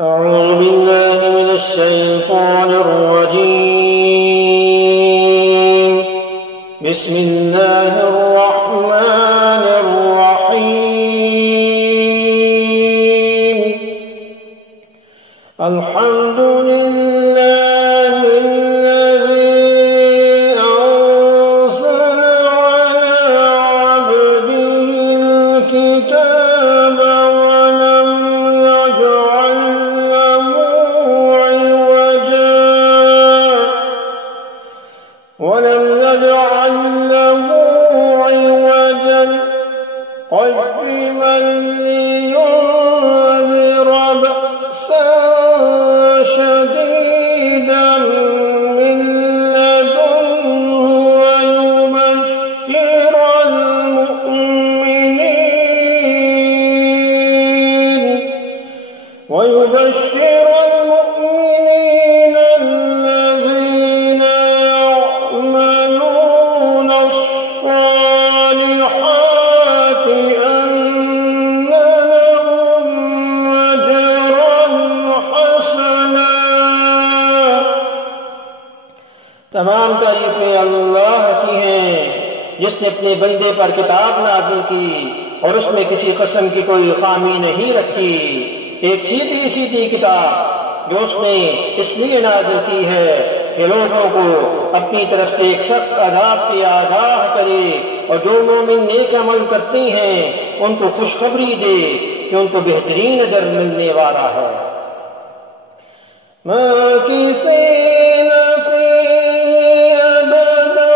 أعوذ بالله من الشيطان الرجيم. بسم الله الرحمن الرحيم. الحمد لله الذي أنزل على عبده الكتاب ولم يجعل له عوجا قيما لينذر بأسا شديدا من لدنه ويبشر المؤمنين الذين يعملون الصالحات أن لهم أجرا حسنا. تمام تعریفیں اللہ کی ہیں جس نے اپنے بندے پر کتاب نازل کی اور اس میں کسی قسم کی کوئی خامی نہیں رکھی، ایک سیدھی سیدھی کتاب جو اس نے اس لیے نازل کی ہے کہ لوگوں کو اپنی طرف سے ایک سخت عذاب سے آگاہ کرے، اور جو مومن نیک عمل کرتے ہیں ان کو خوشخبری دے کہ ان کو بہترین اجر ملنے والا ہے۔ ماکثین فیہ ابدا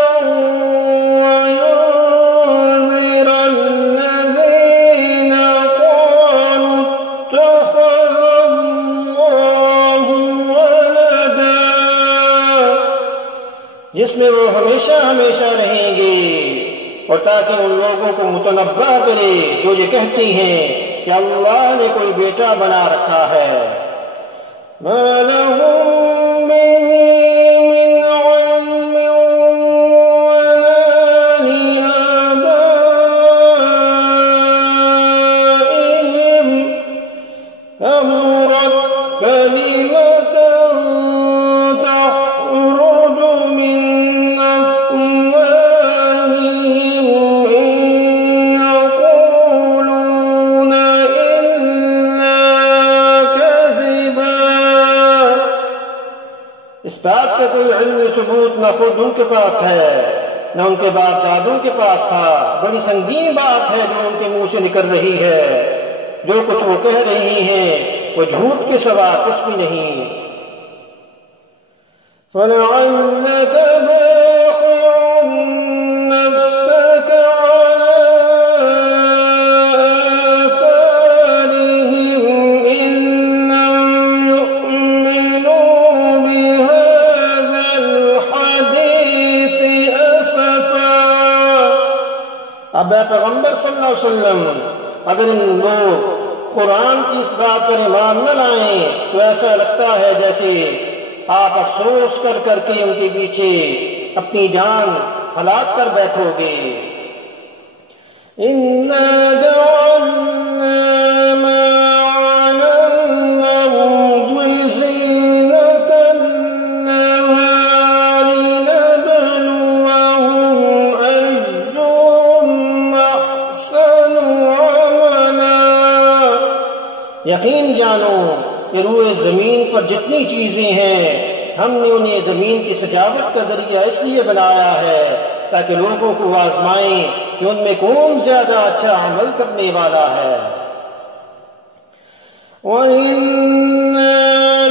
وینذر الذین قالوا اتخذ اللہ ولدا، جس میں وہ ہمیشہ ہمیشہ رہیں گے، اور تاکہ ان لوگوں کو متنبہ کرے جو یہ کہتی ہیں کہ اللہ نے کوئی بیٹا بنا رکھا ہے۔ ما لهم به من علم ولا لآبائهم كبرت كلمة تخرج من أفواههم إن يقولون إلا كذبا۔ اس بات کا کوئی علمی ثبوت نہ خود ان کے پاس ہے نہ ان کے باپ دادوں کے پاس تھا، بڑی سنگین بات ہے جو ان کے منہ سے نکل رہی ہے، جو کچھ وہ کہہ رہی ہیں وہ جھوٹ کے سوا کچھ بھی نہیں۔ فَلَعَلَّكَ بَاخِعٌ نَفْسَكَ عَلَىٰ آثَارِهِمْ إِن لَّمْ يُؤْمِنُوا بِهَٰذَا الْحَدِيثِ أَسَفًا۔ اب اے پیغمبر صلی اللہ علیہ وسلم، اگر ان لوگ قرآن کی اس بات پر ایمان نہ لائیں تو ایسا لگتا ہے جیسے آپ افسوس کر کر کے ان کے پیچھے اپنی جان ہلاک کر بیٹھو گے۔ اِنَّا جَعَلْنَا مَا عَلَى الْأَرْضِ زِينَةً لَهَا لِنَبْلُوَهُمْ أَيُّهُمْ أَحْسَنُ عَمَلًا۔ یقین جانو کہ روئے زمین پر جتنی چیزیں ہیں ہم نے انہیں زمین کی سجاوٹ کا ذریعہ اس لیے بنایا ہے تاکہ لوگوں کو آزمائیں کہ ان میں کون زیادہ اچھا عمل کرنے والا ہے۔ وَإِنَّا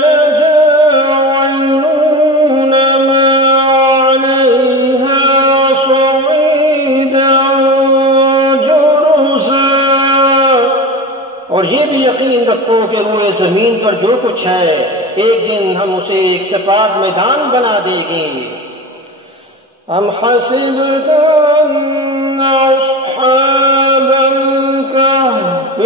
لَجَاعِلُونَ مَا عَلَيْهَا صَعِيدًا جُرُزًا، اور یہ بھی یقین رکھو کہ روئے زمین پر جو کچھ ہے ایک دن ہم اسے ایک سپاٹ میدان بنا دیں گے۔ ام حسبت ان اصحاب الكهف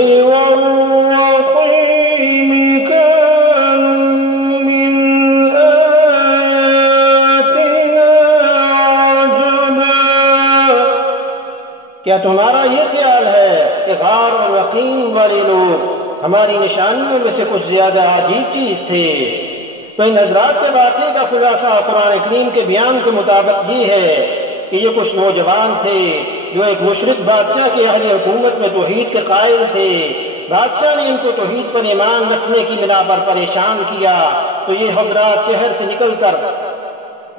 والرقيم كانوا من آياتنا عجبا، کیا تمہارا یہ خیال ہے کہ غار اور رقیم والے لوگ ہماری نشانیوں میں سے کچھ زیادہ عجیب چیز تھے۔ تو ان حضرات کے واقعے کا خلاصہ قرآن کریم کے بیان کے مطابق یہ ہے کہ یہ کچھ نوجوان تھے جو ایک مشرک بادشاہ کے اہل حکومت میں توحید کے قائل تھے۔ بادشاہ نے ان کو توحید پر ایمان رکھنے کی بنا پر پریشان کیا، تو یہ حضرات شہر سے نکل کر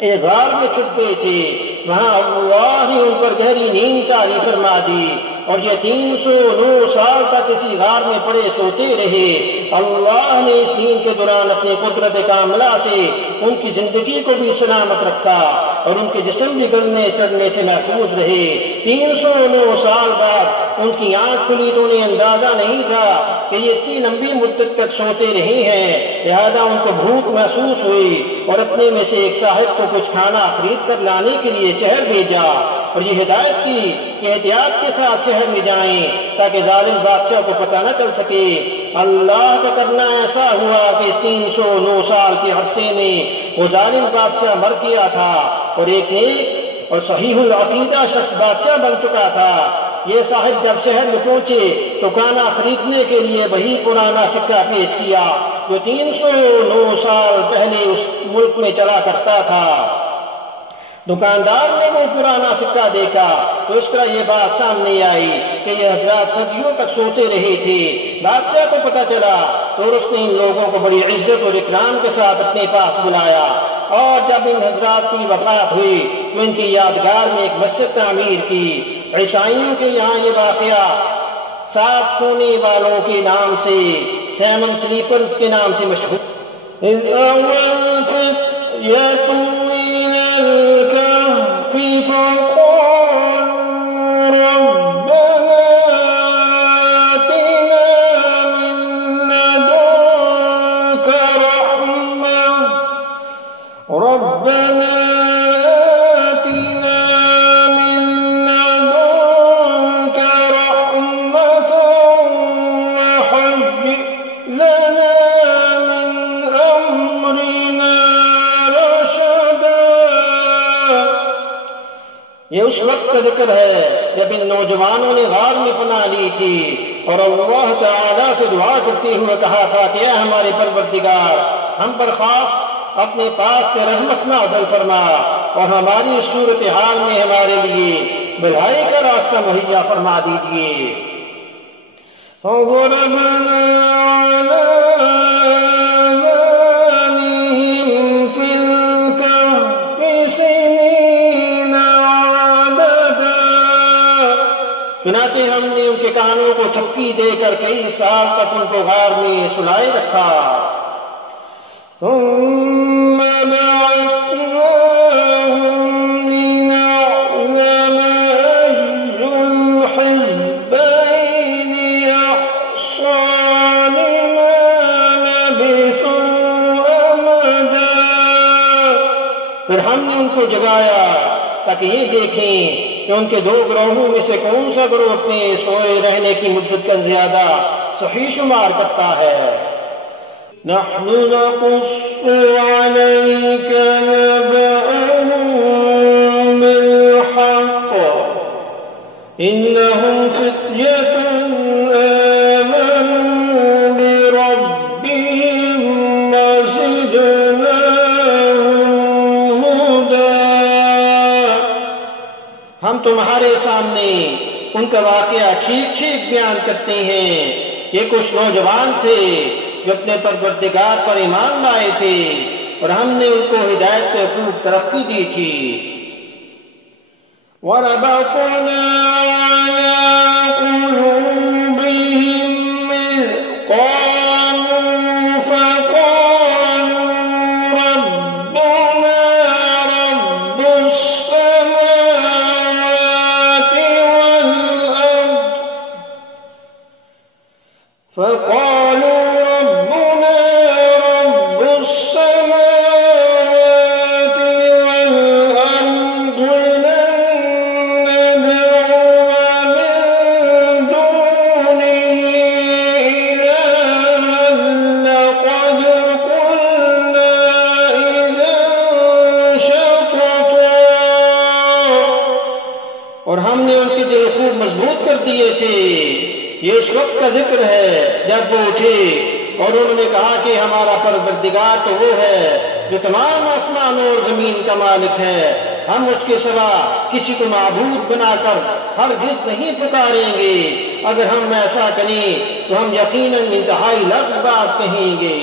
ایک غار میں چھپ گئے تھے۔ وہاں اللہ نے ان پر گہری نیند طاری فرما دی اور یہ 309 سال تک اسی غار میں پڑے سوتے رہے۔ اللہ نے اس نیند کے دوران اپنی قدرت کاملہ سے ان کی زندگی کو بھی سلامت رکھا اور ان کے جسم بھی گلنے سڑنے سے محفوظ رہے۔ 309 سال بعد ان کی آنکھ کھلی تو انہیں اندازہ نہیں تھا کہ یہ اتنی لمبی مدت تک سوتے رہے ہیں، لہذا ان کو بھوک محسوس ہوئی اور اپنے میں سے ایک صاحب کو کچھ کھانا خرید کر لانے کے لیے شہر بھیجا اور یہ ہدایت کی کہ احتیاط کے ساتھ شہر میں جائیں تاکہ ظالم بادشاہ کو پتہ نہ چل سکے۔ اللہ کا کرنا ایسا ہوا کہ اس 309 سال کے عرصے میں وہ ظالم بادشاہ مر گیا تھا اور ایک نیک اور صحیح العقیدہ شخص بادشاہ بن چکا تھا۔ یہ صاحب جب شہر میں پہنچے تو کھانا خریدنے کے لیے وہی پرانا سکہ پیش کیا جو 309 سال پہلے اس ملک میں چلا کرتا تھا۔ دکاندار نے وہ پرانا سکہ دیکھا تو اس طرح یہ بات سامنے آئی کہ یہ حضرات صدیوں تک سوتے رہے تھے۔ بادشاہ کو پتہ چلا تو اس نے ان لوگوں کو بڑی عزت اور اکرام کے ساتھ اپنے پاس بلایا، اور جب ان حضرات کی وفات ہوئی تو ان کی یادگار میں ایک مسجد تعمیر کی۔ عیسائیوں کے یہاں یہ واقعہ 7 سونے والوں کے نام سے، سیمن سلیپرز کے نام سے مشہور۔ یہ اس وقت کا ذکر ہے جب ان نوجوانوں نے غار میں پناہ لی تھی اور اللہ تعالیٰ سے دعا کرتے ہوئے کہا تھا کہ اے ہمارے پروردگار، ہم پر خاص اپنے پاس سے رحمت نازل فرما اور ہماری اس صورتحال میں ہمارے لیے بھلائی کا راستہ مہیا فرما دیجیے۔ چنانچہ ہم نے ان کے کانوں کو تھپکی دے کر کئی سال تک ان کو غار میں سلائے رکھا۔ ثم بعثناهم لنعلم أي الحزبين أحصى لما لبثوا أمدا۔ پھر ہم نے ان کو جگایا تاکہ یہ دیکھیں کہ ان کے 2 گروہوں میں سے کون سا گروہ اپنے سوئے رہنے کی مدت کا زیادہ صحیح شمار کرتا ہے۔ نحن نقص عليك نبأهم بالحق إنهم فتية آمنوا بربهم وزدناهم هدى۔ ہم تمہارے سامنے ان کا واقعہ ٹھیک ٹھیک بیان کرتے ہیں۔ یہ کچھ نوجوان تھے جو اپنے پروردگار پر ایمان لائے تھے اور ہم نے ان کو ہدایت پہ خوب ترقی دی تھی۔ وَرَبَطْنَا عَلَىٰ قُلُوبِهِمْ إِذْ قَامُوا فَقَالُوا رَبُّنَا رَبُّ السَّمَاوَاتِ وَالْأَرْضِ فَقَالُوا لن ندعو یہ اس وقت کا ذکر ہے جب وہ اٹھے اور انہوں نے کہا کہ ہمارا پروردگار تو وہ ہے جو تمام آسمان اور زمین کا مالک ہے، ہم اس کے سوا کسی کو معبود بنا کر ہرگز نہیں پکاریں گے، اگر ہم ایسا کریں تو ہم یقیناً انتہائی لفظ بات کہیں گے۔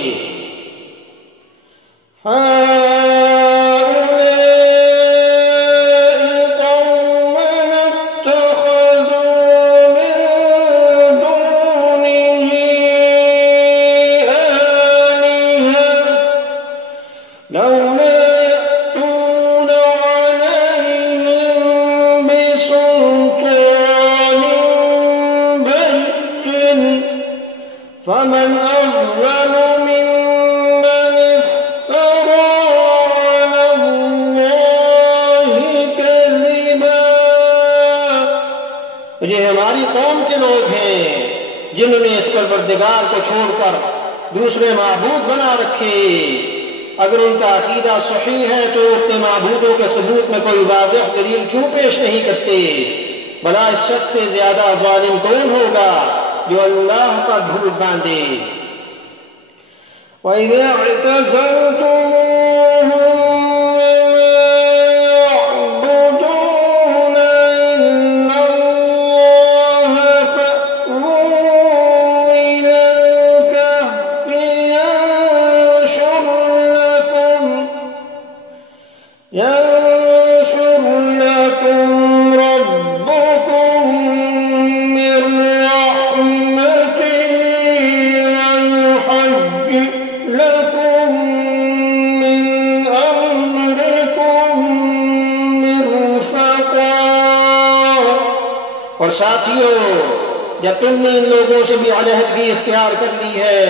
فمن أظلم ممن افترى على الله كذبا۔ یہ ہماری قوم کے لوگ ہیں جنہوں نے اس پروردگار کو چھوڑ کر دوسرے معبود بنا رکھے۔ اگر ان کا عقیدہ صحیح ہے تو اپنے معبودوں کے ثبوت میں کوئی واضح دلیل کیوں پیش نہیں کرتے؟ بھلا اس شخص سے زیادہ ظالم کون ہوگا جو اللہ کا جھوٹ باندھے۔ وَإِذَا اعْتَزَلْتُمُوهُمْ يَعْبُدُونَ إِلَّا اللَّهَ فَأْوُوا إِلَى الْكَهْفِ يَنشُرْ لَكُمْ رَبُّكُمْ مِنْ رَحْمَتِهِ وَيُهَيِّئْ لَكُمْ مِنْ أَمْرِكُمْ مِرْفَقًا۔ اور ساتھیو، جب تم نے ان لوگوں سے بھی علیحدگی اختیار کر لی ہے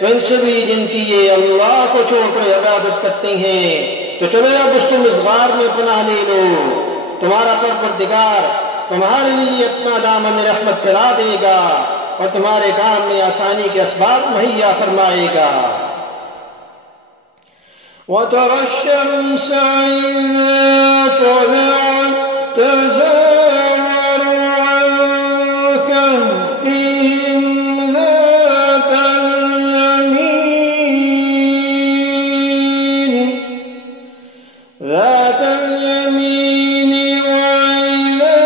تو ان سے بھی جن کی یہ اللہ کو چھوڑ کر عبادت کرتے ہیں، تو چلو اب تم اس غار میں پناہ لے لو، تمہارا پروردگار تمہارے لیے اپنا دامن رحمت پھیلا دے گا اور تمہارے کام میں آسانی کے اسباب مہیا فرمائے گا۔ وَتَرَى الشَّمْسَ إِذَا طَلَعَتْ تَزَاوَرُ عَنْ كَهْفِهِمْ ذَاتَ الْيَمِينِ وَإِذَا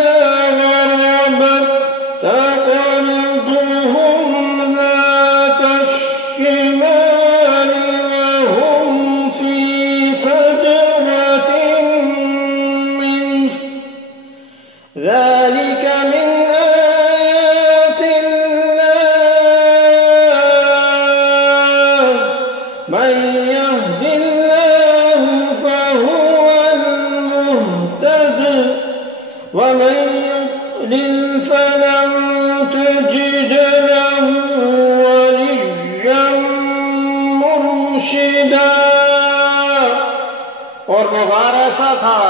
غَرَبَتْ تَقْرِضُهُمْ ذَاتَ الشِّمَالِ وَهُمْ فِي فَجْوَةٍ مِّنْهُ ذَلِكَ مِنْ آيَاتِ اللَّهِ مَن يَهْدِ اللَّهُ فَهُوَ الْمُهْتَدِ وَمَن يُضْلِلْ فَلَن تَجِدَ لَهُ وَلِيًّا مُّرْشِدًا۔ اور وہ غار ایسا تھا،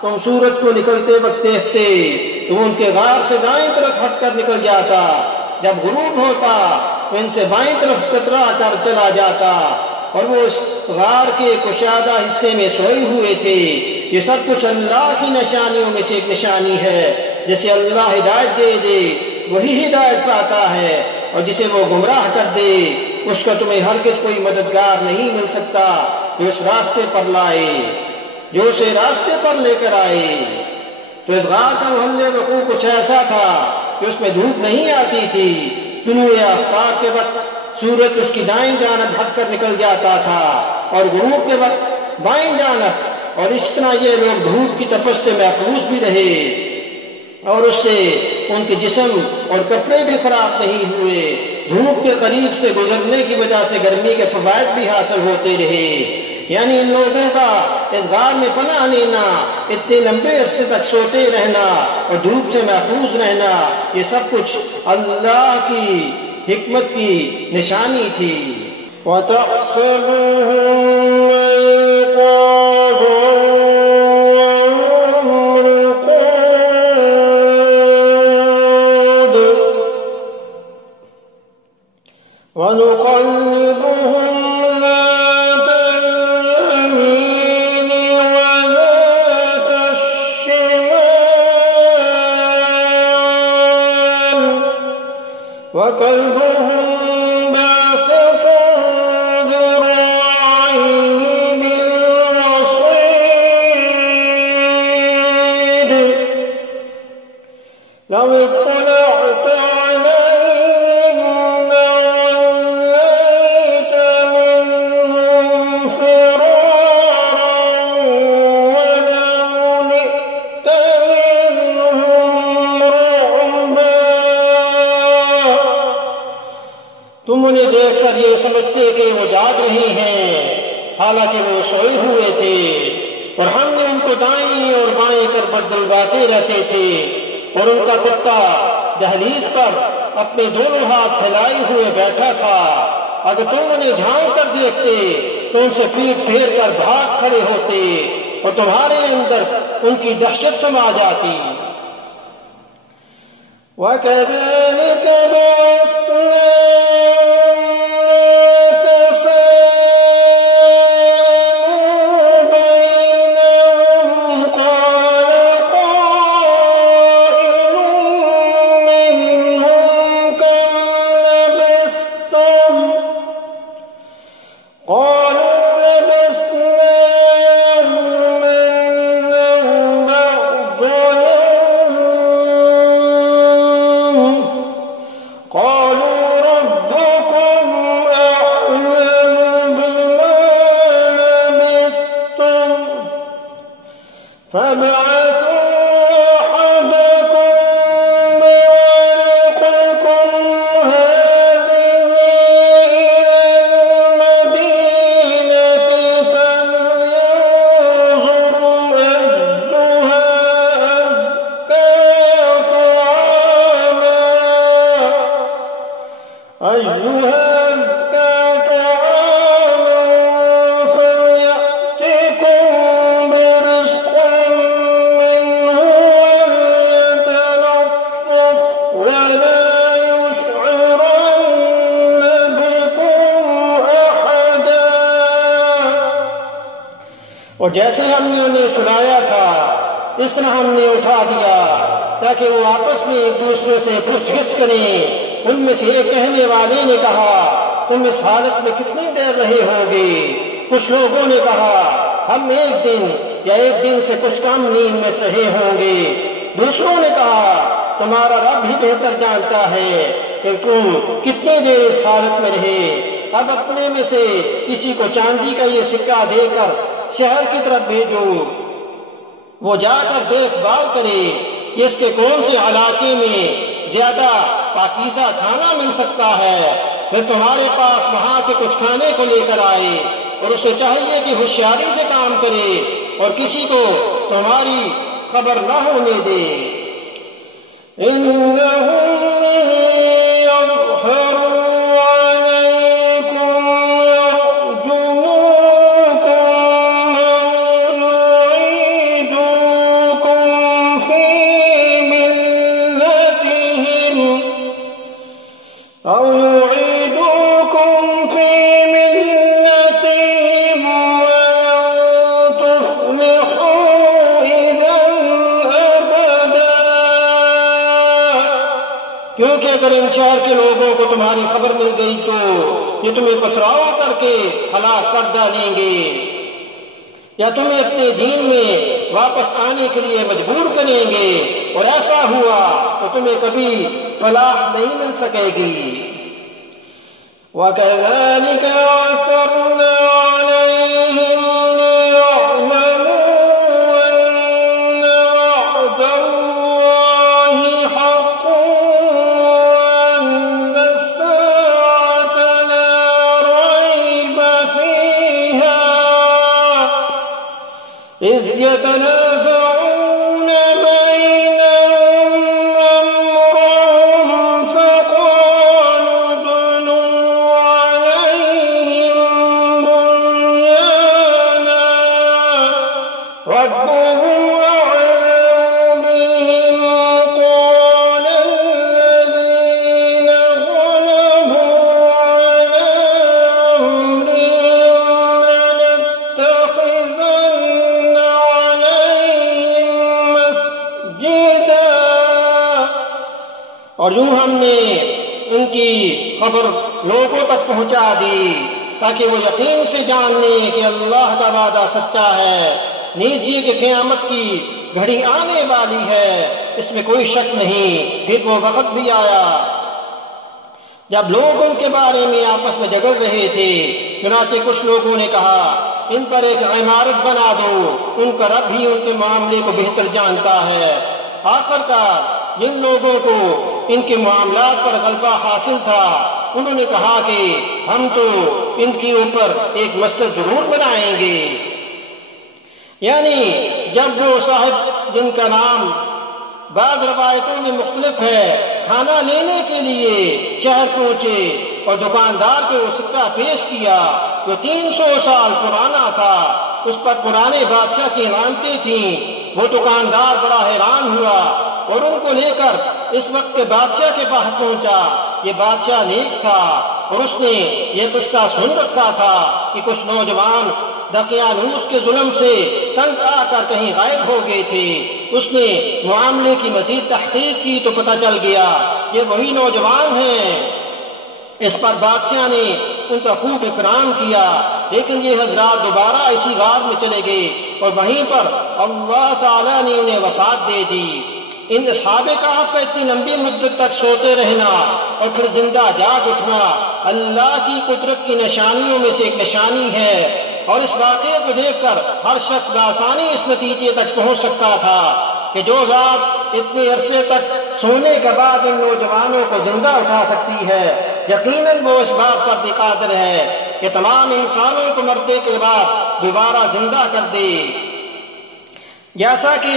تم سورج کو نکلتے وقت دیکھتے تم ان کے غار سے دائیں طرف ہٹ کر نکل جاتا، جب غروب ہوتا تو ان سے بائیں طرف کترا کر چلا جاتا، اور وہ اس غار کے کشادہ حصے میں سوئے ہوئے تھے۔ یہ سب کچھ اللہ کی نشانیوں میں سے ایک نشانی ہے، جسے اللہ ہدایت دے دے وہی ہدایت پاتا ہے، اور جسے وہ گمراہ کر دے اس کا تمہیں ہرگز کوئی مددگار نہیں مل سکتا جو اس راستے پر لائے، جو اسے راستے پر لے کر آئے۔ تو اس غار کا محل وقوع کچھ ایسا تھا کہ اس میں دھوپ نہیں آتی تھی، طلوع آفتاب کے وقت سورج اس کی دائیں جانب ہٹ کر نکل جاتا تھا اور غروب کے وقت بائیں جانب، اور اس طرح یہ لوگ دھوپ کی تپش سے محفوظ بھی رہے اور اس سے ان کے جسم اور کپڑے بھی خراب نہیں ہوئے۔ دھوپ کے قریب سے گزرنے کی وجہ سے گرمی کے فوائد بھی حاصل ہوتے رہے۔ یعنی ان لوگوں کا اس غار میں پناہ لینا، اتنے لمبے عرصے تک سوتے رہنا اور دھوپ سے محفوظ رہنا، یہ سب کچھ اللہ کی حکمت کی نشانی تھی۔ وَتَحْسَبُهُمْ أَيْقَاظًا وَهُمْ رُقُودٌ وَنُقَلِّبُهُمْ ذَاتَ الْيَمِينِ وَذَاتَ الشِّمَالِ وہ جاگ رہی ہیں حالانکہ وہ سوئے ہوئے تھے، اور ہم نے ان کو دائیں اور بائیں کر پر دلواتے رہتے تھے، اور ان کا کتا دہلیز پر اپنے دونوں ہاتھ پھیلائے ہوئے بیٹھا تھا۔ اگر تم انہیں جھانک کر دیکھتے تو ان سے پیٹ پھیر کر بھاگ کھڑے ہوتے اور تمہارے اندر ان کی دہشت سما جاتی۔ وَكَذَلِكَ بَعَثْنَاهُمْ اور جیسے ہم نے انہیں سنایا تھا اس طرح ہم نے اٹھا دیا تاکہ وہ آپس میں ایک دوسرے سے پوچھ گچھ کریں۔ ان میں سے ایک کہنے والے نے کہا تم اس حالت میں کتنی دیر رہے ہوگے؟ کچھ لوگوں نے کہا ہم ایک دن یا ایک دن سے کچھ کم نیند میں رہے ہوں گے۔ دوسروں نے کہا تمہارا رب ہی بہتر جانتا ہے کہ تم کتنی دیر اس حالت میں رہے۔ اب اپنے میں سے کسی کو چاندی کا یہ سکہ دے کر شہر کی طرف بھیجو، وہ جا کر دیکھ بھال کرے کہ اس کے کون سے علاقے میں زیادہ پاکیزہ کھانا مل سکتا ہے، پھر تمہارے پاس وہاں سے کچھ کھانے کو لے کر آئے، اور اسے چاہیے کہ ہوشیاری سے کام کرے اور کسی کو تمہاری خبر نہ ہونے دے۔ کیونکہ اگر ان شہر کے لوگوں کو تمہاری خبر مل گئی تو یہ تمہیں پتھراؤ کر کے ہلاک کر ڈالیں گے یا تمہیں اپنے دین میں واپس آنے کے لیے مجبور کریں گے، اور ایسا ہوا تو تمہیں کبھی فلاح نہیں مل سکے گی۔ وَكَذَلِكَ أَعْثَرْنَا عَلَيْهِمْ إذ يتنازعون بينهم أمرهم فقالوا ابنوا عليهم بنيانا ربهم أعلم بهم قال الذين غلبوا على أمرهم لنتخذن اور یوں ہم نے ان کی خبر لوگوں تک پہنچا دی تاکہ وہ یقین سے جان لیں کہ اللہ کا وعدہ سچا ہے، نیز یہ کہ قیامت کی گھڑی آنے والی ہے، اس میں کوئی شک نہیں۔ پھر وہ وقت بھی آیا جب لوگ ان کے بارے میں آپس میں جھگڑ رہے تھے، چنانچہ کچھ لوگوں نے کہا ان پر ایک عمارت بنا دو، ان کا رب ہی ان کے معاملے کو بہتر جانتا ہے۔ آخر کار جن لوگوں کو ان کے معاملات پر غلبہ حاصل تھا انہوں نے کہا کہ ہم تو ان کے اوپر ایک مسجد ضرور بنائیں گے۔ یعنی جب وہ صاحب جن کا نام بعض روایتوں میں مختلف ہے کھانا لینے کے لیے شہر پہنچے اور دکاندار کو وہ سکہ پیش کیا جو 300 سال پرانا تھا، اس پر پرانے بادشاہ کی علامتیں تھیں، وہ دکاندار بڑا حیران ہوا اور ان کو لے کر اس وقت کے بادشاہ کے پاس پہنچا۔ یہ بادشاہ نیک تھا اور اس نے یہ قصہ سن رکھا تھا کہ کچھ نوجوان دقیانوس کے ظلم سے تنگ آ کر کہیں غائب ہو گئے تھے۔ اس نے معاملے کی مزید تحقیق کی تو پتہ چل گیا یہ وہی نوجوان ہیں۔ اس پر بادشاہ نے ان کا خوب اکرام کیا، لیکن یہ حضرات دوبارہ اسی غار میں چلے گئے اور وہیں پر اللہ تعالیٰ نے انہیں وفات دے دی۔ ان اصحاب کہف کا اتنی لمبی مدت تک سوتے رہنا اور پھر زندہ جاگ اٹھنا اللہ کی قدرت کی نشانیوں میں سے ایک نشانی ہے، اور اس واقعے کو دیکھ کر ہر شخص بآسانی اس نتیجے تک پہنچ سکتا تھا کہ جو ذات اتنے عرصے تک سونے کے بعد ان نوجوانوں کو زندہ اٹھا سکتی ہے، یقیناً وہ اس بات پر بھی قادر ہے کہ تمام انسانوں کو مرنے کے بعد دوبارہ زندہ کر دے۔ جیسا کہ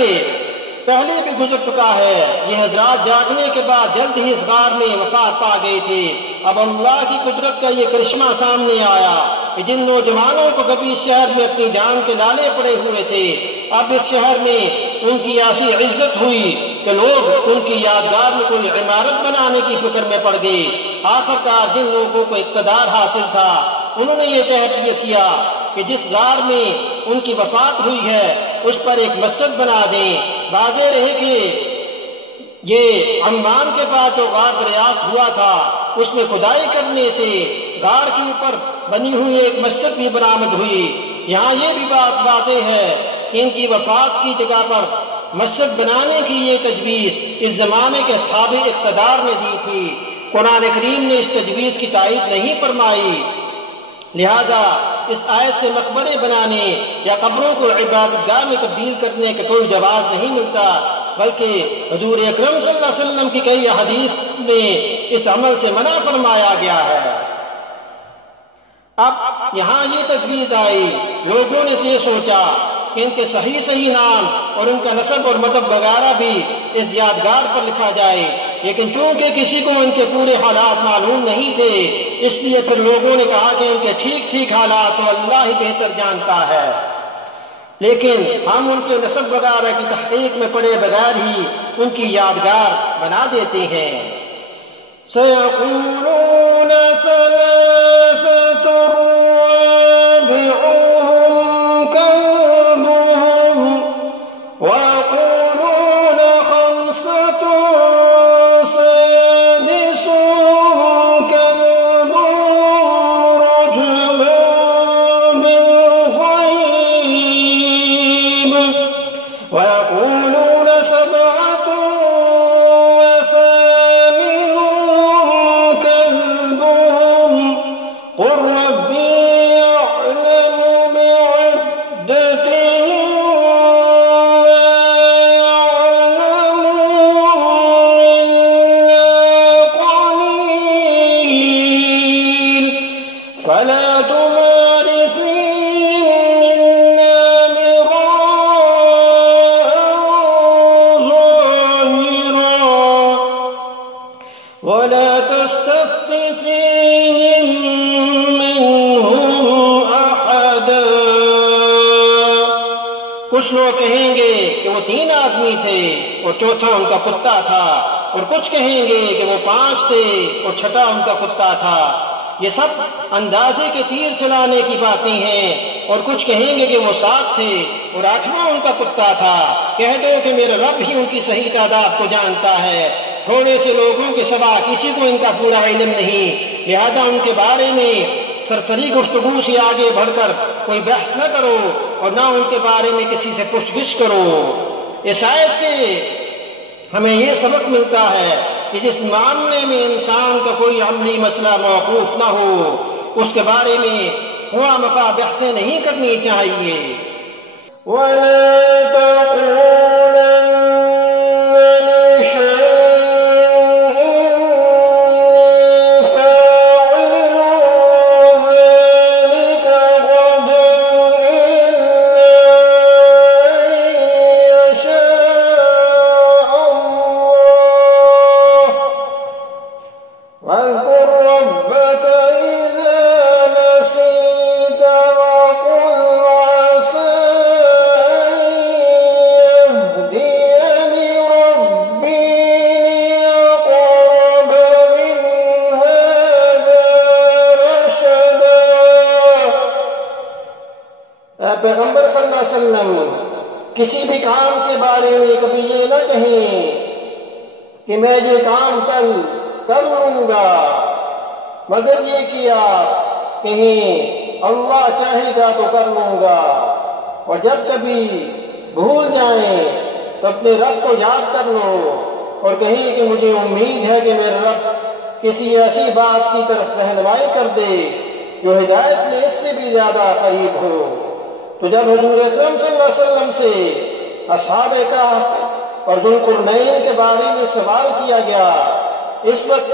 پہلے بھی گزر چکا ہے، یہ حضرات جاگنے کے بعد جلد ہی اس غار میں وفات پا گئے تھے۔ اب اللہ کی قدرت کا یہ کرشمہ سامنے آیا کہ جن نوجوانوں کو کبھی اس شہر میں اپنی جان کے لالے پڑے ہوئے تھے، اب اس شہر میں ان کی ایسی عزت ہوئی کہ لوگ ان کی یادگار میں کوئی عمارت بنانے کی فکر میں پڑ گئے۔ آخرکار جن لوگوں کو اقتدار حاصل تھا انہوں نے یہ طے کیا کہ جس غار میں ان کی وفات ہوئی ہے اس پر ایک مسجد بنا دیں۔ واضح رہے کہ یہ عمان کے بعد جو غار دریافت ہوا تھا اس میں کھدائی کرنے سے غار کے اوپر بنی ہوئی ایک مسجد بھی برآمد ہوئی۔ یہاں یہ بھی بات واضح ہے کہ ان کی وفات کی جگہ پر مسجد بنانے کی یہ تجویز اس زمانے کے اصحاب اقتدار نے دی تھی۔ قرآن کریم نے اس تجویز کی تائید نہیں فرمائی، لہذا اس آیت سے مقبرے بنانے یا قبروں کو عبادت گاہ میں تبدیل کرنے کا کوئی جواز نہیں ملتا، بلکہ حضور اکرم صلی اللہ علیہ وسلم کی کئی حدیث میں اس عمل سے منع فرمایا گیا ہے۔ اب یہاں یہ تجویز آئی، لوگوں نے یہ سوچا کہ ان کے صحیح نام اور ان کا نسب اور مذہب وغیرہ بھی اس یادگار پر لکھا جائے، لیکن چونکہ کسی کو ان کے پورے حالات معلوم نہیں تھے اس لیے پھر لوگوں نے کہا کہ ان کے ٹھیک حالات تو اللہ ہی بہتر جانتا ہے، لیکن ہم ان کے نسب وغیرہ کی تحقیق میں پڑے بغیر ہی ان کی یادگار بنا دیتے ہیں۔ سَيَقُولُونَ ثَلَاثَةٌ رَابِعُهُمْ كَلْبُهُمْ وَيَقُولُونَ خَمْسَةٌ سَادِسُهُمْ كَلْبُهُمْ رَجْمًا بِالْغَيْبِ وَيَقُولُونَ سَبْعَةٌ وَثَامِنُهُمْ كَلْبُهُمْ قُل رَّبِّي يَعْلَمُ بِعِدَّتِهِم مَّا يَعْلَمُهُمْ إِلَّا قَلِيلٌ فَلَا تُمَارِ فِيهِمْ إِلَّا مِرَاءً ظَاهِرًا وَلَا تَسْتَفْتِ فِيهِم مِّنْهُمْ أَحَدًا۔ کچھ لوگ کہیں گے کہ وہ 3 آدمی تھے اور چوتھا ان کا کتا تھا، اور کچھ کہیں گے کہ وہ 5 تھے اور چھٹا ان کا کتا تھا۔ یہ سب اندازے کے تیر چلانے کی باتیں ہیں، اور کچھ کہیں گے کہ وہ 7 تھے اور 8واں ان کا کتا تھا۔ کہہ دو کہ میرا رب ہی ان کی صحیح تعداد کو جانتا ہے، تھوڑے سے لوگوں کے سوا کسی کو ان کا پورا علم نہیں، لہذا ان کے بارے میں سرسری گفتگو سے آگے بڑھ کر کوئی بحث نہ کرو اور نہ ان کے بارے میں کسی سے پوچھ گچھ کرو۔ اس آیت سے ہمیں یہ سبق ملتا ہے کہ جس معاملے میں انسان کا کوئی عملی مسئلہ موقوف نہ ہو اس کے بارے میں خواہ مخواہ بحثیں نہیں کرنی چاہیے۔ وَلَا تَقُولَنَّ لِشَيْءٍ إِنِّي فَاعِلٌ اے پیغمبر صلی اللہ علیہ وسلم کسی بھی کام کے بارے میں کبھی یہ نہ کہیں کہ میں یہ کام کل کر لوں گا، مگر یہ کیا کہیں اللہ چاہے گا تو کر لوں گا۔ اور جب کبھی بھول جائیں تو اپنے رب کو یاد کر لو اور کہیں کہ مجھے امید ہے کہ میرے رب کسی ایسی بات کی طرف رہنمائی کر دے جو ہدایت میں اس سے بھی زیادہ قریب ہو۔ تو جب حضور اکرم صلی اللہ علیہ وسلم سے اصحاب کہف اور ذوالقرنین کے بارے میں سوال کیا گیا، اس وقت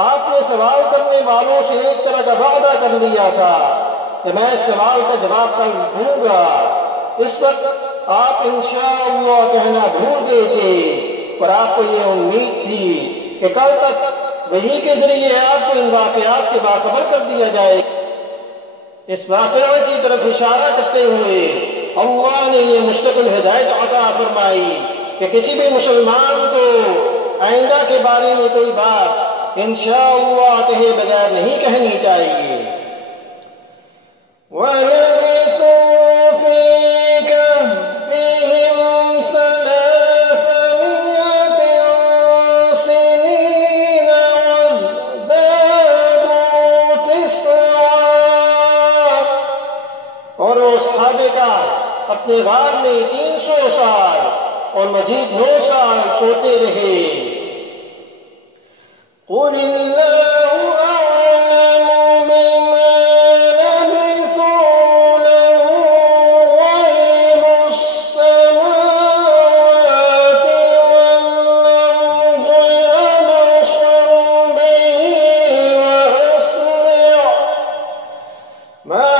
آپ نے سوال کرنے والوں سے ایک طرح کا وعدہ کر لیا تھا کہ میں اس سوال کا جواب کل دوں گا۔ اس وقت آپ انشاءاللہ کہنا بھول گئے تھے اور آپ کو یہ امید تھی کہ کل تک وحی کے ذریعے آپ کو ان واقعات سے باخبر کر دیا جائے۔ اس واقعہ کی طرف اشارہ کرتے ہوئے اللہ نے یہ مستقل ہدایت عطا فرمائی کہ کسی بھی مسلمان کو آئندہ کے بارے میں کوئی بات انشاءاللہ کہے بغیر نہیں کہنی چاہیے۔ وَلَبِثُوا فِي كَهْفِهِمْ 300 سِنِينَ وَازْدَادُوا 9 اور وہ اصحاب کہف اپنے غار میں 300 سال اور مزید 9 سال سوتے رہے۔ قُلِ اللَّهُ أَعْلَمُ بِمَا لَبِثُوا لَهُ غَيْبُ السَّمَاوَاتِ وَالْأَرْضِ أَبْصِرُ بِهِ وَأَسْمِعُ مَا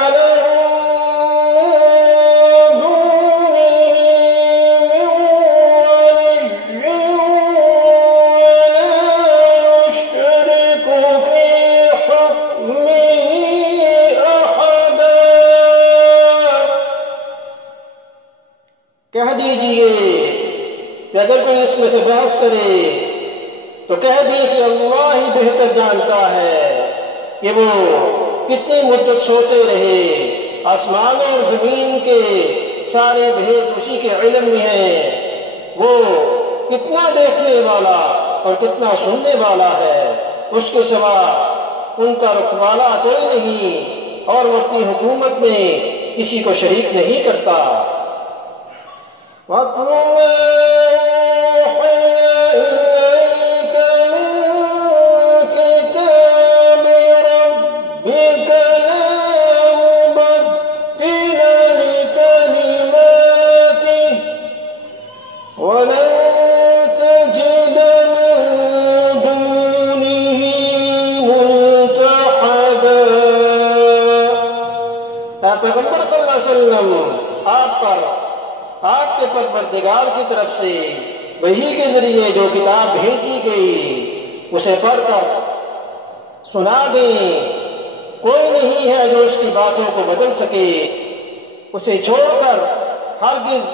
کہہ دیجئے کہ اگر کوئی اس میں سے بحث کرے تو کہہ دے کہ اللہ ہی بہتر جانتا ہے کہ وہ کتنی مدت سوتے رہے۔ آسمانوں اور زمین کے سارے بھید اسی کے علم میں ہیں، وہ کتنا دیکھنے والا اور کتنا سننے والا ہے، اس کے سوا ان کا رکھوالا کوئی نہیں اور وہ اپنی حکومت میں کسی کو شریک نہیں کرتا۔ وَاتْلُ مَا أُوحِيَ إِلَيْكَ مِن كِتَابِ رَبِّكَ لَا مُبَدِّلَ لِكَلِمَاتِهِ وَلَن تَجِدَ مِن دُونِهِ مُلْتَحَدًا۔ اے پیغمبر صلی اللہ علیہ وسلم آپ کے پروردگار کی طرف سے وحی کے ذریعے جو کتاب بھیجی گئی اسے پڑھ کر سنا دیں، کوئی نہیں ہے جو اس کی باتوں کو بدل سکے، اسے چھوڑ کر ہرگز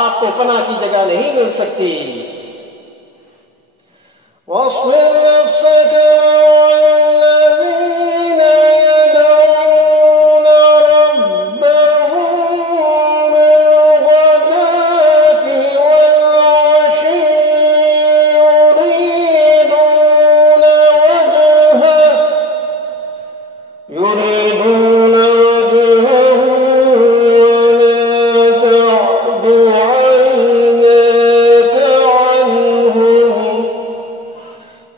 آپ کو پناہ کی جگہ نہیں مل سکتی۔ وَاصْبِرْ نَفْسَكَ وَالَّذِينَ يَدْعُونَ رَبَّهُم بِالْغَدَاةِ وَالْعَشِيِّ يُرِيدُونَ وَجْهَهُ وَلَا تَعْدُ عَيْنَاكَ عَنْهُمْ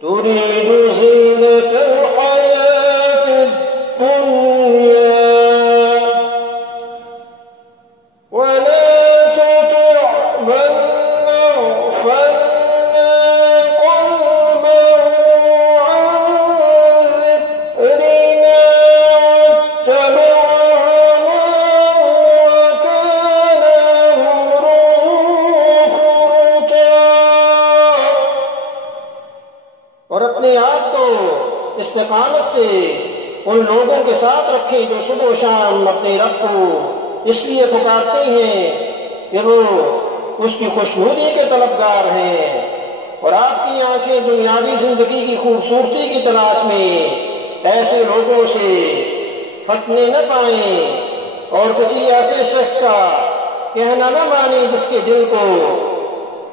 تُرِيدُ زِينَةَ الْحَيَاةِ الدُّنْيَا وَلَا تُطِعْ مَنْ أَغْفَلْنَا قَلْبَهُ عَنْ ذِكْرِنَا وَاتَّبَعَ هَوَاهُ وَكَانَ أَمْرُهُ فُرُطًا۔ اور اپنے آپ کو استقامت سے ان لوگوں کے ساتھ رکھیں جو صبح و شام اپنے رب کو اس لیے پکارتے ہیں کہ وہ اس کی خوشنودی کے طلبگار ہیں، اور آپ کی آنکھیں دنیاوی زندگی کی خوبصورتی کی تلاش میں ایسے لوگوں سے ہٹنے نہ پائیں، اور کسی ایسے شخص کا کہنا نہ مانی جس کے دل کو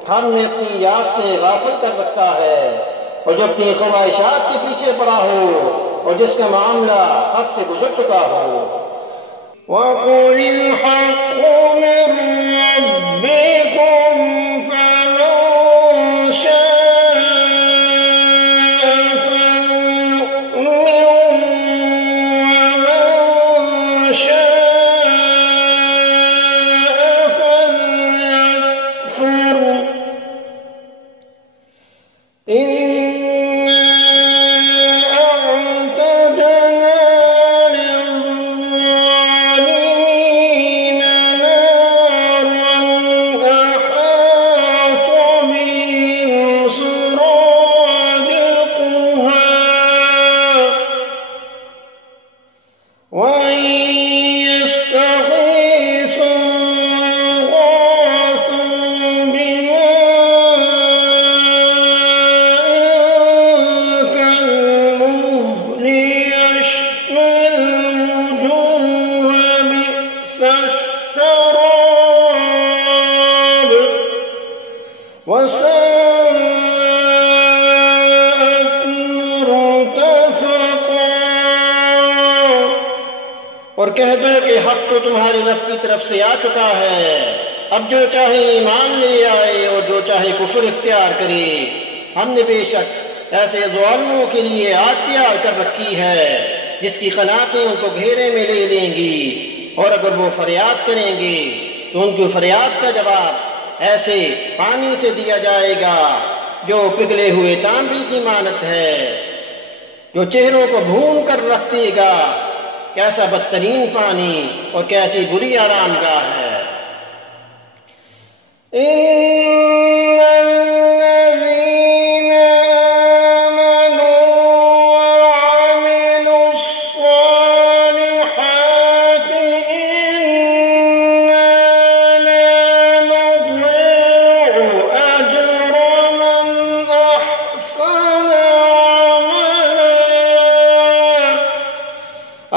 ہم نے اپنی یاد سے غافل کر رکھا ہے اور جو اپنی خواہشات کے پیچھے پڑا ہو اور جس کا معاملہ حد سے گزر چکا ہو۔ وَقُلِ الْحَقُّ مِنْ رَبِّكُمْ فَمَنْ شَاءَ فَلْيُؤْمِنْ وَمَنْ شَاءَ فَلْيَكْفُرْ اور کہہ دو کہ حق تو تمہارے رب کی طرف سے آ چکا ہے، اب جو چاہے ایمان لے آئے اور جو چاہے کفر اختیار کرے۔ ہم نے بے شک ایسے ظالموں کے لیے آگ تیار کر رکھی ہے جس کی قناتیں ان کو گھیرے میں لے لیں گی، اور اگر وہ فریاد کریں گے تو ان کی فریاد کا جواب ایسے پانی سے دیا جائے گا جو پگھلے ہوئے تانبے کی مانت ہے، جو چہروں کو بھون کر رکھ دے گا۔ کیسا بدترین پانی اور کیسی بری آرام گاہ ہے۔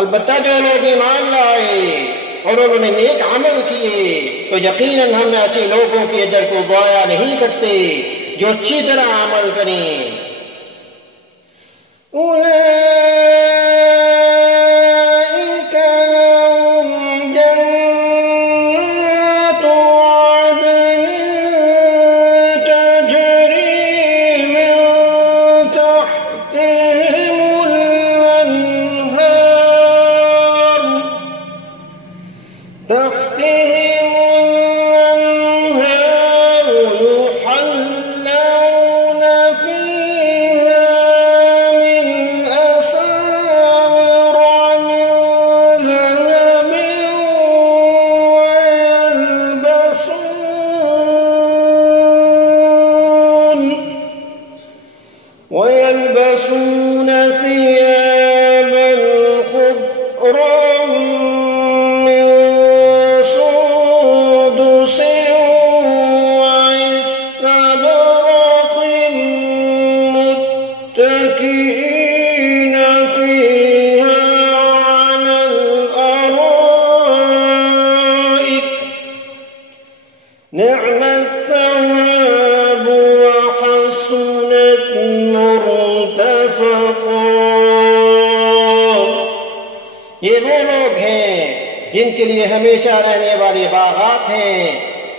البتہ جو لوگ ایمان لائے اور انہوں نے نیک عمل کیے تو یقیناً ہم ایسے لوگوں کے اجر کو ضائع نہیں کرتے جو اچھی طرح عمل کریں۔ أولئك لهم جنات عدن تجري من تحتهم الأنهار يحلون فيها من أساور من ذهب ويلبسون ثيابا خضرا من سندس واستبرق متكئين فيها على الأرائك نعم الثواب وحسنت مرتفقا۔ یہ وہ لوگ ہیں جن کے لیے ہمیشہ رہنے والے باغات ہیں،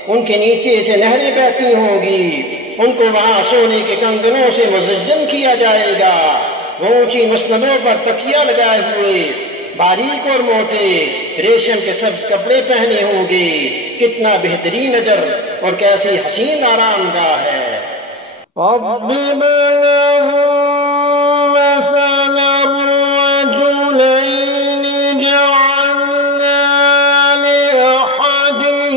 ان کے نیچے سے نہریں بہتی ہوں گی، ان کو وہاں سونے کے کنگنوں سے مزین کیا جائے گا، وہ اونچی مسندوں پر تکیہ لگائے ہوئے باریک اور موٹے ریشم کے سبز کپڑے پہنے ہوں گے۔ کتنا بہترین اجر اور کیسی حسین آرام گاہ ہے۔ واضرب لهم مثل الرجلين جعلنا لأحدهما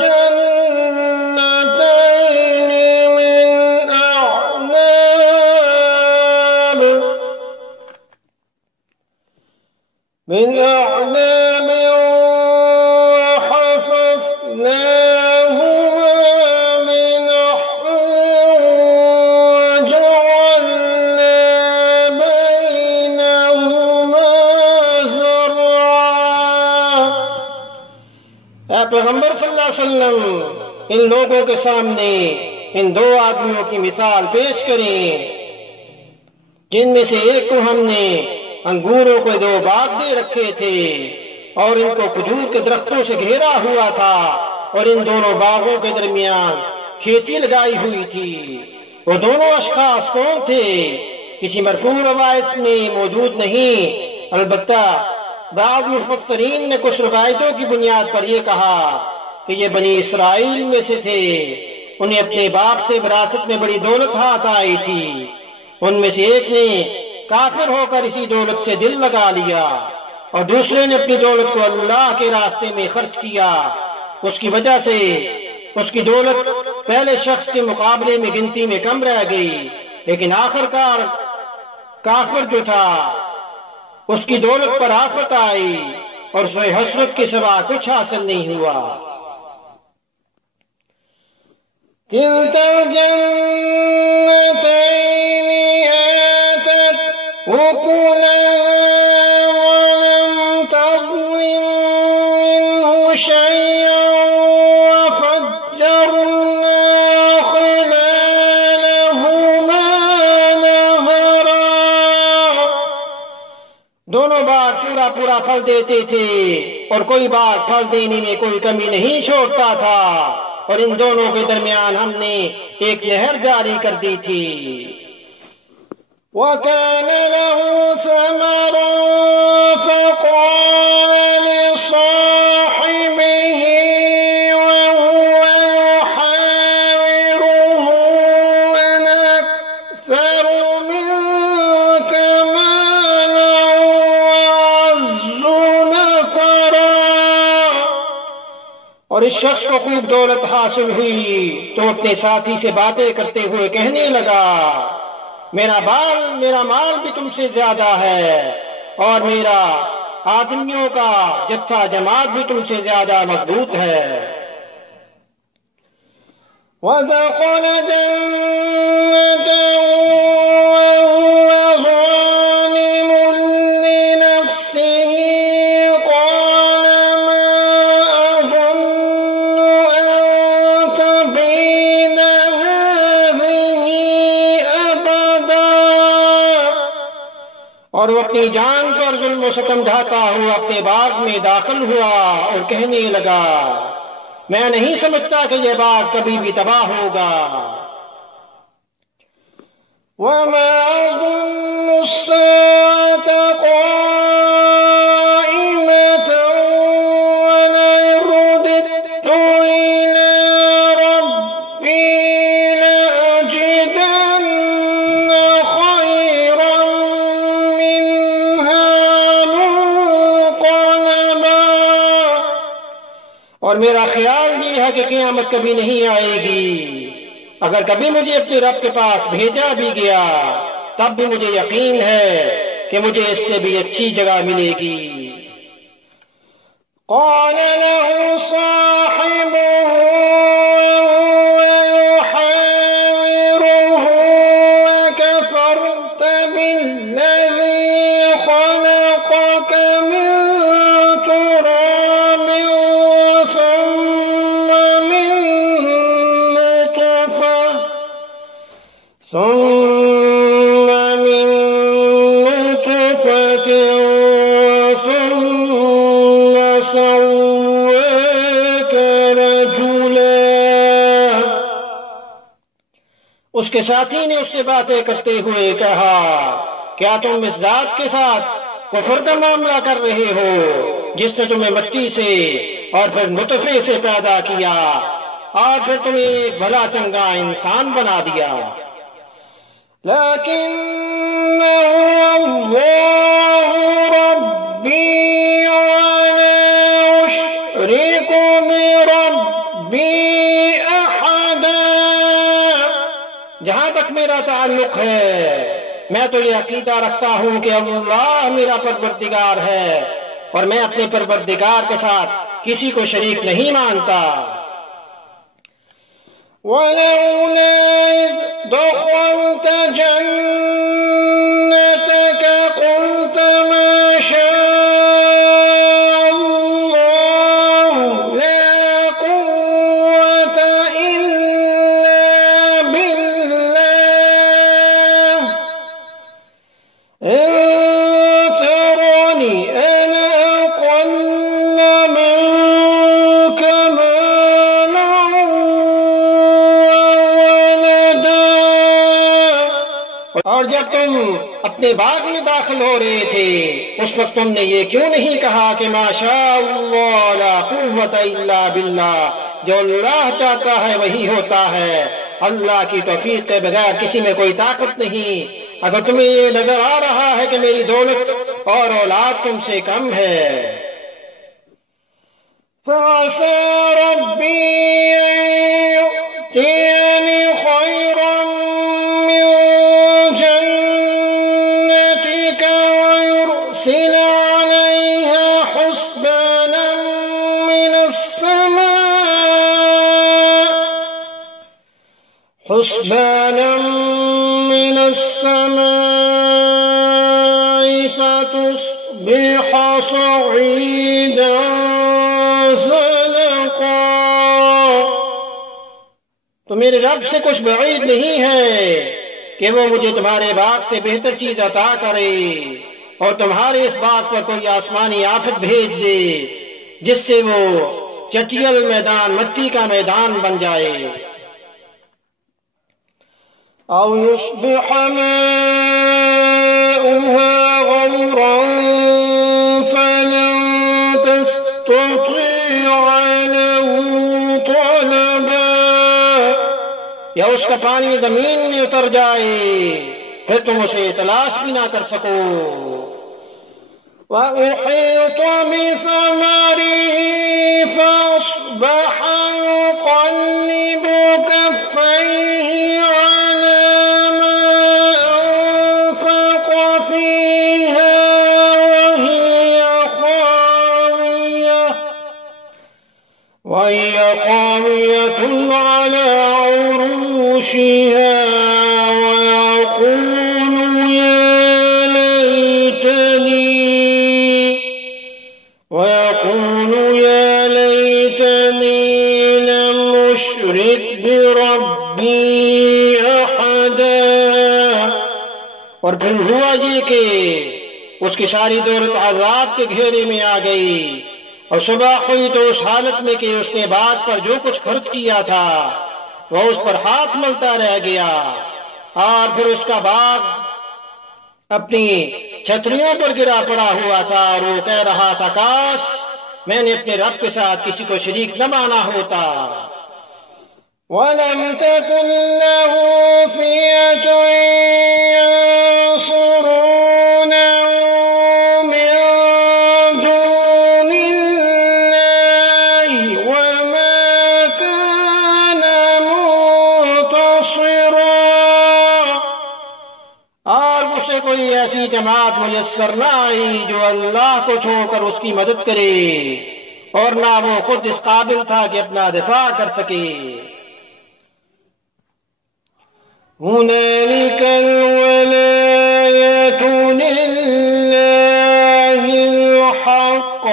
جنتين من أعناب وحففناهما بنخل وجعلنا اے پیغمبر صلی اللہ علیہ وسلم ان لوگوں کے سامنے ان دو آدمیوں کی مثال پیش کریں جن میں سے ایک کو ہم نے انگوروں کو 2 باغ دے رکھے تھے اور ان کو کھجور کے درختوں سے گھیرا ہوا تھا اور ان دونوں باغوں کے درمیان کھیتی لگائی ہوئی تھی۔ وہ دونوں اشخاص کون تھے؟ کسی مرفوع روایت میں موجود نہیں، البتہ بعض مفسرین نے کچھ روایتوں کی بنیاد پر یہ کہا کہ یہ بنی اسرائیل میں سے تھے۔ انہیں اپنے باپ سے وراثت میں بڑی دولت ہاتھ آئی تھی۔ ان میں سے ایک نے کافر ہو کر اسی دولت سے دل لگا لیا اور دوسرے نے اپنی دولت کو اللہ کے راستے میں خرچ کیا۔ اس کی وجہ سے اس کی دولت پہلے شخص کے مقابلے میں گنتی میں کم رہ گئی، لیکن آخر کار کافر جو تھا اس کی دولت پر آفت آئی اور اسے حسرت کے سوا کچھ حاصل نہیں ہوا۔ تلك الجنتين آتت أكلها ولم تظلم منه شيئا وفجرنا خلالهما نهرا۔ دونوں بار پورا پھل دیتے تھے اور کوئی بار پھل دینے میں کوئی کمی نہیں چھوڑتا تھا، اور ان دونوں کے درمیان ہم نے ایک نہر جاری کر دی تھی۔ وكان له ثمر فقال لصاحبه وهو يحاوره أنا أكثر منك مالا وأعز نفرا۔ اور اس شخص کو خوب دولت حاصل ہوئی تو اپنے ساتھی سے باتیں کرتے ہوئے کہنے لگا، میرا مال بھی تم سے زیادہ ہے اور میرا آدمیوں کا جتھا جماعت بھی تم سے زیادہ مضبوط ہے۔ ودخل جنته وهو ظالم لنفسه قال ما أظن أن تبيد هذه أبدا۔ اور وہ اپنی جان پر ظلم و ستم ڈھاتا ہوا اپنے باغ میں داخل ہوا اور کہنے لگا، میں نہیں سمجھتا کہ یہ باغ کبھی بھی تباہ ہوگا۔ وما أظن الساعة قائمة ولئن رددت إلى ربي لأجدن خيرا منها منقلبا۔ اور میرا خیال یہ ہے کہ قیامت کبھی نہیں آئے گی۔ اگر کبھی مجھے اپنے رب کے پاس بھیجا بھی گیا تب بھی مجھے یقین ہے کہ مجھے اس سے بھی اچھی جگہ ملے گی۔ قال له صاحبه وهو يحاوره وكفرت بالذي خلقك من تراب ثم من نطفة ثم سواك رجلا۔ اس کے ساتھی نے اس سے باتیں کرتے ہوئے کہا، کیا تم اس ذات کے ساتھ کفر کا معاملہ کر رہے ہو جس نے تمہیں مٹی سے اور پھر نطفے سے پیدا کیا اور پھر تمہیں ایک بھلا چنگا انسان بنا دیا؟ لكنه الله ربي ولا أشرك بربي أحدا۔ جہاں تک میرا تعلق ہے میں تو یہ عقیدہ رکھتا ہوں کہ اللہ میرا پروردگار ہے اور میں اپنے پروردگار کے ساتھ کسی کو شریک نہیں مانتا۔ ولولا إذ دخلت جنتك قلت ما شاء الله لا جب تم اپنے باغ میں داخل ہو رہے تھے اس وقت تم نے یہ کیوں نہیں کہا کہ ما شاء اللہ لا قوت الا باللہ، جو اللہ چاہتا ہے وہی ہوتا ہے، اللہ کی توفیق کے بغیر کسی میں کوئی طاقت نہیں۔ اگر تمہیں یہ نظر آ رہا ہے کہ میری دولت اور اولاد تم سے کم ہے، فعسى ربي أن يؤتيني خيرا من جنتك ويرسل عليها حسبانا من السماء فتصبح صعيدا تو میرے رب سے کچھ بعید نہیں ہے کہ وہ مجھے تمہارے باغ سے بہتر چیز عطا کرے اور تمہارے اس باغ پر کوئی آسمانی آفت بھیج دے جس سے وہ چٹیل میدان مٹی کا میدان بن جائے۔ أو يصبح ماؤها غورا فلن تستطيع له طلبا، یا اس کا پانی زمین میں اتر جائے پھر تم اسے تلاش بھی نہ کر سکو۔ وأحيط بثمره فأصبح يقلب كفيه على ما أنفق فيها وهي خاوية على عروشها ويقول يا ليتني لم أشرك بربي أحدا۔ اور پھر ہوا یہ کہ اس کی ساری دولت عذاب کے گھیرے میں آ گئی، اور صبح ہوئی تو اس حالت میں کہ اس نے بعد پر جو کچھ خرچ کیا تھا وہ اس پر ہاتھ ملتا رہ گیا، اور پھر اس کا باغ اپنی چھتریوں پر گرا پڑا ہوا تھا اور وہ کہہ رہا تھا کاش میں نے اپنے رب کے ساتھ کسی کو شریک نہ مانا ہوتا۔ وَلَمْ تَكُنْ لَهُ فِئَةٌ يَنصُرُونَهُ مِن دُونِ اللَّهِ وَمَا كَانَ مُنتَصِرًا، اور اسے کوئی ایسی جماعت میسر نہ آئی جو اللہ کو چھوڑ کر اس کی مدد کرے، اور نہ وہ خود اس قابل تھا کہ اپنا دفاع کر سکے۔ هنالك الولاية لله الحق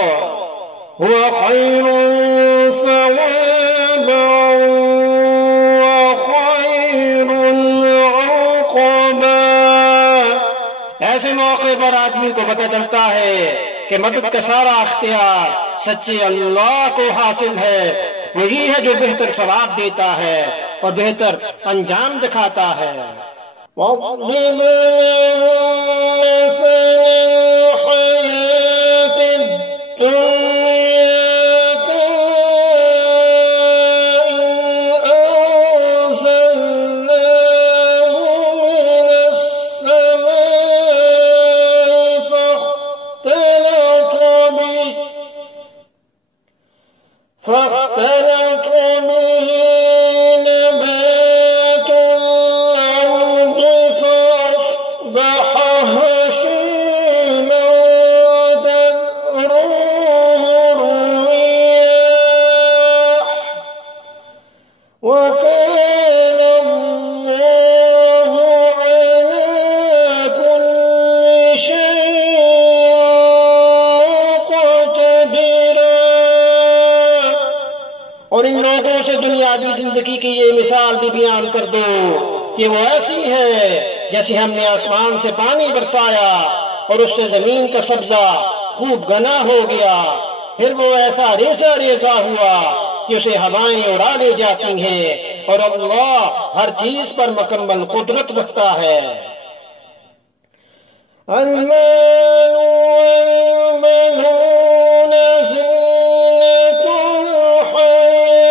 هو خير ثوابا وخير عقبا۔ ایسے موقع پر آدمی کو پتہ چلتا ہے کہ مدد کا سارا اختیار سچے اللہ کو حاصل ہے، وہی ہے جو بہتر ثواب دیتا ہے اور بہتر انجام دکھاتا ہے۔ وَاضْرِبْ لَهُم مَّثَلَ الْحَيَاةِ الدُّنْيَا كَمَاءٍ أَنزَلْنَاهُ مِنَ السَّمَاءِ فَاخْتَلَطَ به نبات الأرض فأصبح هشيما تذروه الرياح وكان الله على كل شيء مقتدرا۔ اور ان لوگوں سے دنیاوی زندگی کی یہ مثال بھی بیان کر دو کہ وہ ایسی ہے جیسے ہم نے آسمان سے پانی برسایا اور اس سے زمین کا سبزہ خوب گنا ہو گیا، پھر وہ ایسا ریزہ ریزہ ہوا کہ اسے ہوائیں اڑا لے جاتی ہیں، اور اللہ ہر چیز پر مکمل قدرت رکھتا ہے۔ المال والبنون زينة الحياة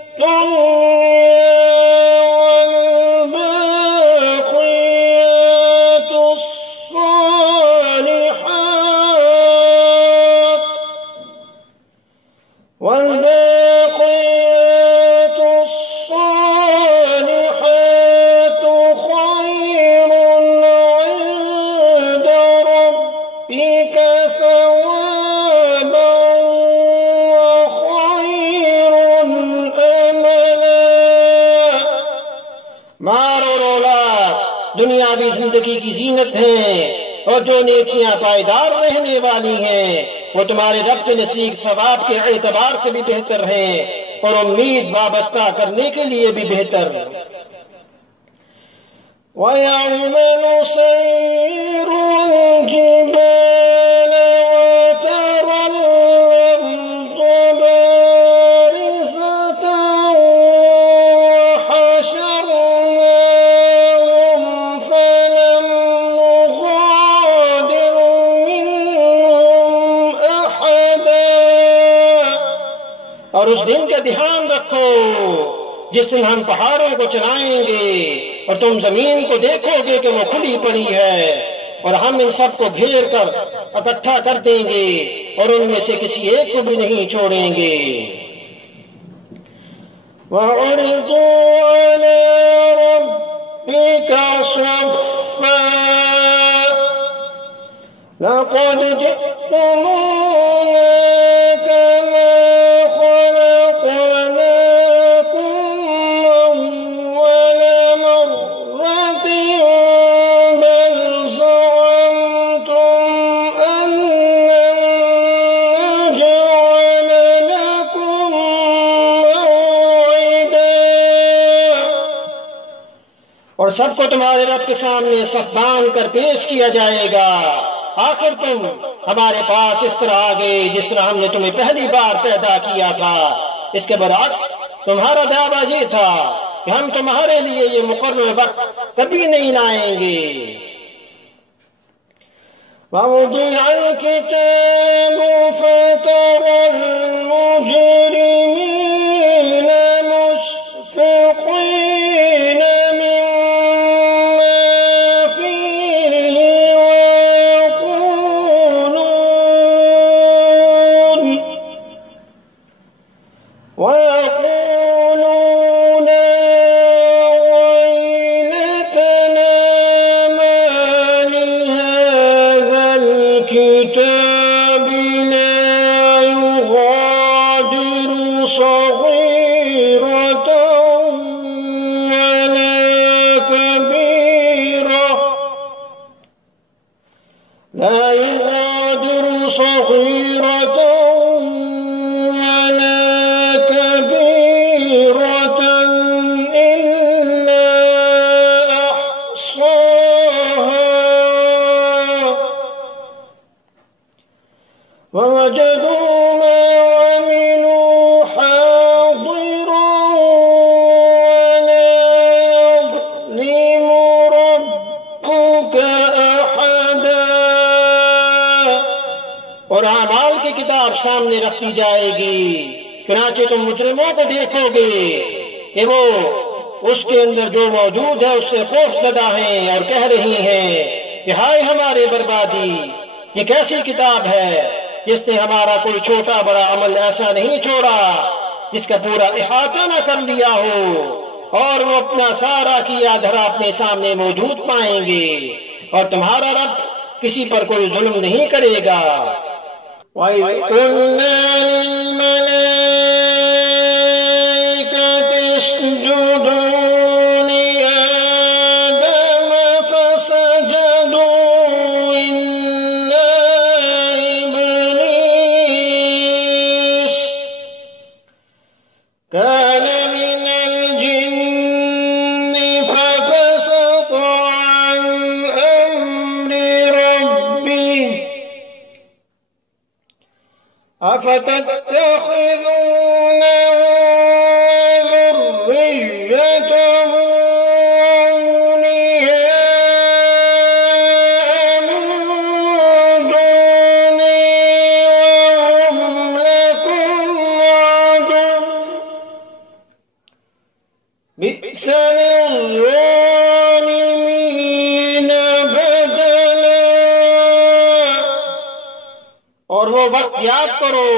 الدنيا والباقيات الصالحات خير عند ربك ثوابا وخير أملا. مال اور اولاد دنیاوی زندگی کی زینت ہیں، اور جو نیکیاں پائیدار رہنے والی ہیں وہ تمہارے رب کے نزدیک ثواب کے اعتبار سے بھی بہتر ہیں اور امید وابستہ کرنے کے لیے بھی بہتر۔ وَيَوْمَ نُسَيِّرُ الْجِبَالَ وَتَرَى الْأَرْضَ بَارِزَةً وَحَشَرْنَاهُمْ فَلَمْ نُغَادِرْ مِنْهُمْ أَحَدًا۔ اور اس دن کا دھیان رکھو جس دن ہم پہاڑوں کو چلائیں گے اور تم زمین کو دیکھو گے کہ وہ کھلی پڑی ہے، اور ہم ان سب کو گھیر کر اکٹھا کر دیں گے اور ان میں سے کسی ایک کو بھی نہیں چھوڑیں گے۔ وَعُرِضُوا عَلَى رَبِّكَ صَفًّا لَقَدْ جِئْتُمُونَا كَمَا خَلَقْنَاكُمْ أَوَّلَ مَرَّةٍ بَلْ زَعَمْتُمْ أَن لَّن نَّجْعَلَ لَكُم موعدا۔ اور سب کو تمہارے رب کے سامنے صف باندھ کر پیش کیا جائے گا، آخر تم ہمارے پاس اس طرح آ گئے جس طرح ہم نے تمہیں پہلی بار پیدا کیا تھا۔ اس کے برعکس تمہارا دعویٰ یہ تھا کہ ہم تمہارے لیے یہ مقرر وقت کبھی نہیں لائیں گے۔ وَوُضِعَ الْكِتَابُ فَتَرَى الْمُجْرِمِينَ مُشْفِقِينَ مِمَّا فِيهِ وَيَقُولُونَ يَا وَيْلَتَنَا مَا لِهَذَا الْكِتَابِ لَا يُغَادِرُ صَغِيرَةً وَلَا كَبِيرَةً إِلَّا أَحْصَاهَا وَوَجَدُوا مَا عَمِلُوا حَاضِرًا وَلَا يَظْلِمُ رَبُّكَ أَحَدًا۔ اور اعمال کی کتاب سامنے رکھی جائے گی، چنانچہ تم مجرموں کو دیکھو گے کہ وہ اس کے اندر جو موجود ہے اس سے خوف زدہ ہیں اور کہہ رہی ہیں کہ ہائے ہمارے بربادی، یہ کیسی کتاب ہے جس نے ہمارا کوئی چھوٹا بڑا عمل ایسا نہیں چھوڑا جس کا پورا احاطہ نہ کر لیا ہو، اور وہ اپنا سارا کیا دھرا اپنے سامنے موجود پائیں گے، اور تمہارا رب کسی پر کوئی ظلم نہیں کرے گا۔ وَإِذْ قُلْنَا لِلْمَلَائِكَةِ اسْجُدُوا لِآدَمَ فَسَجَدُوا إِلَّا إِبْلِيسَ كَانَ مِنَ الْجِنِّ فَفَسَقَ عَنْ أَمْرِ رَبِّهِ أَفَتَتَّخِذُونَهُ وَذُرِّيَّتَهُ أَوْلِيَاءَ وقت یاد کرو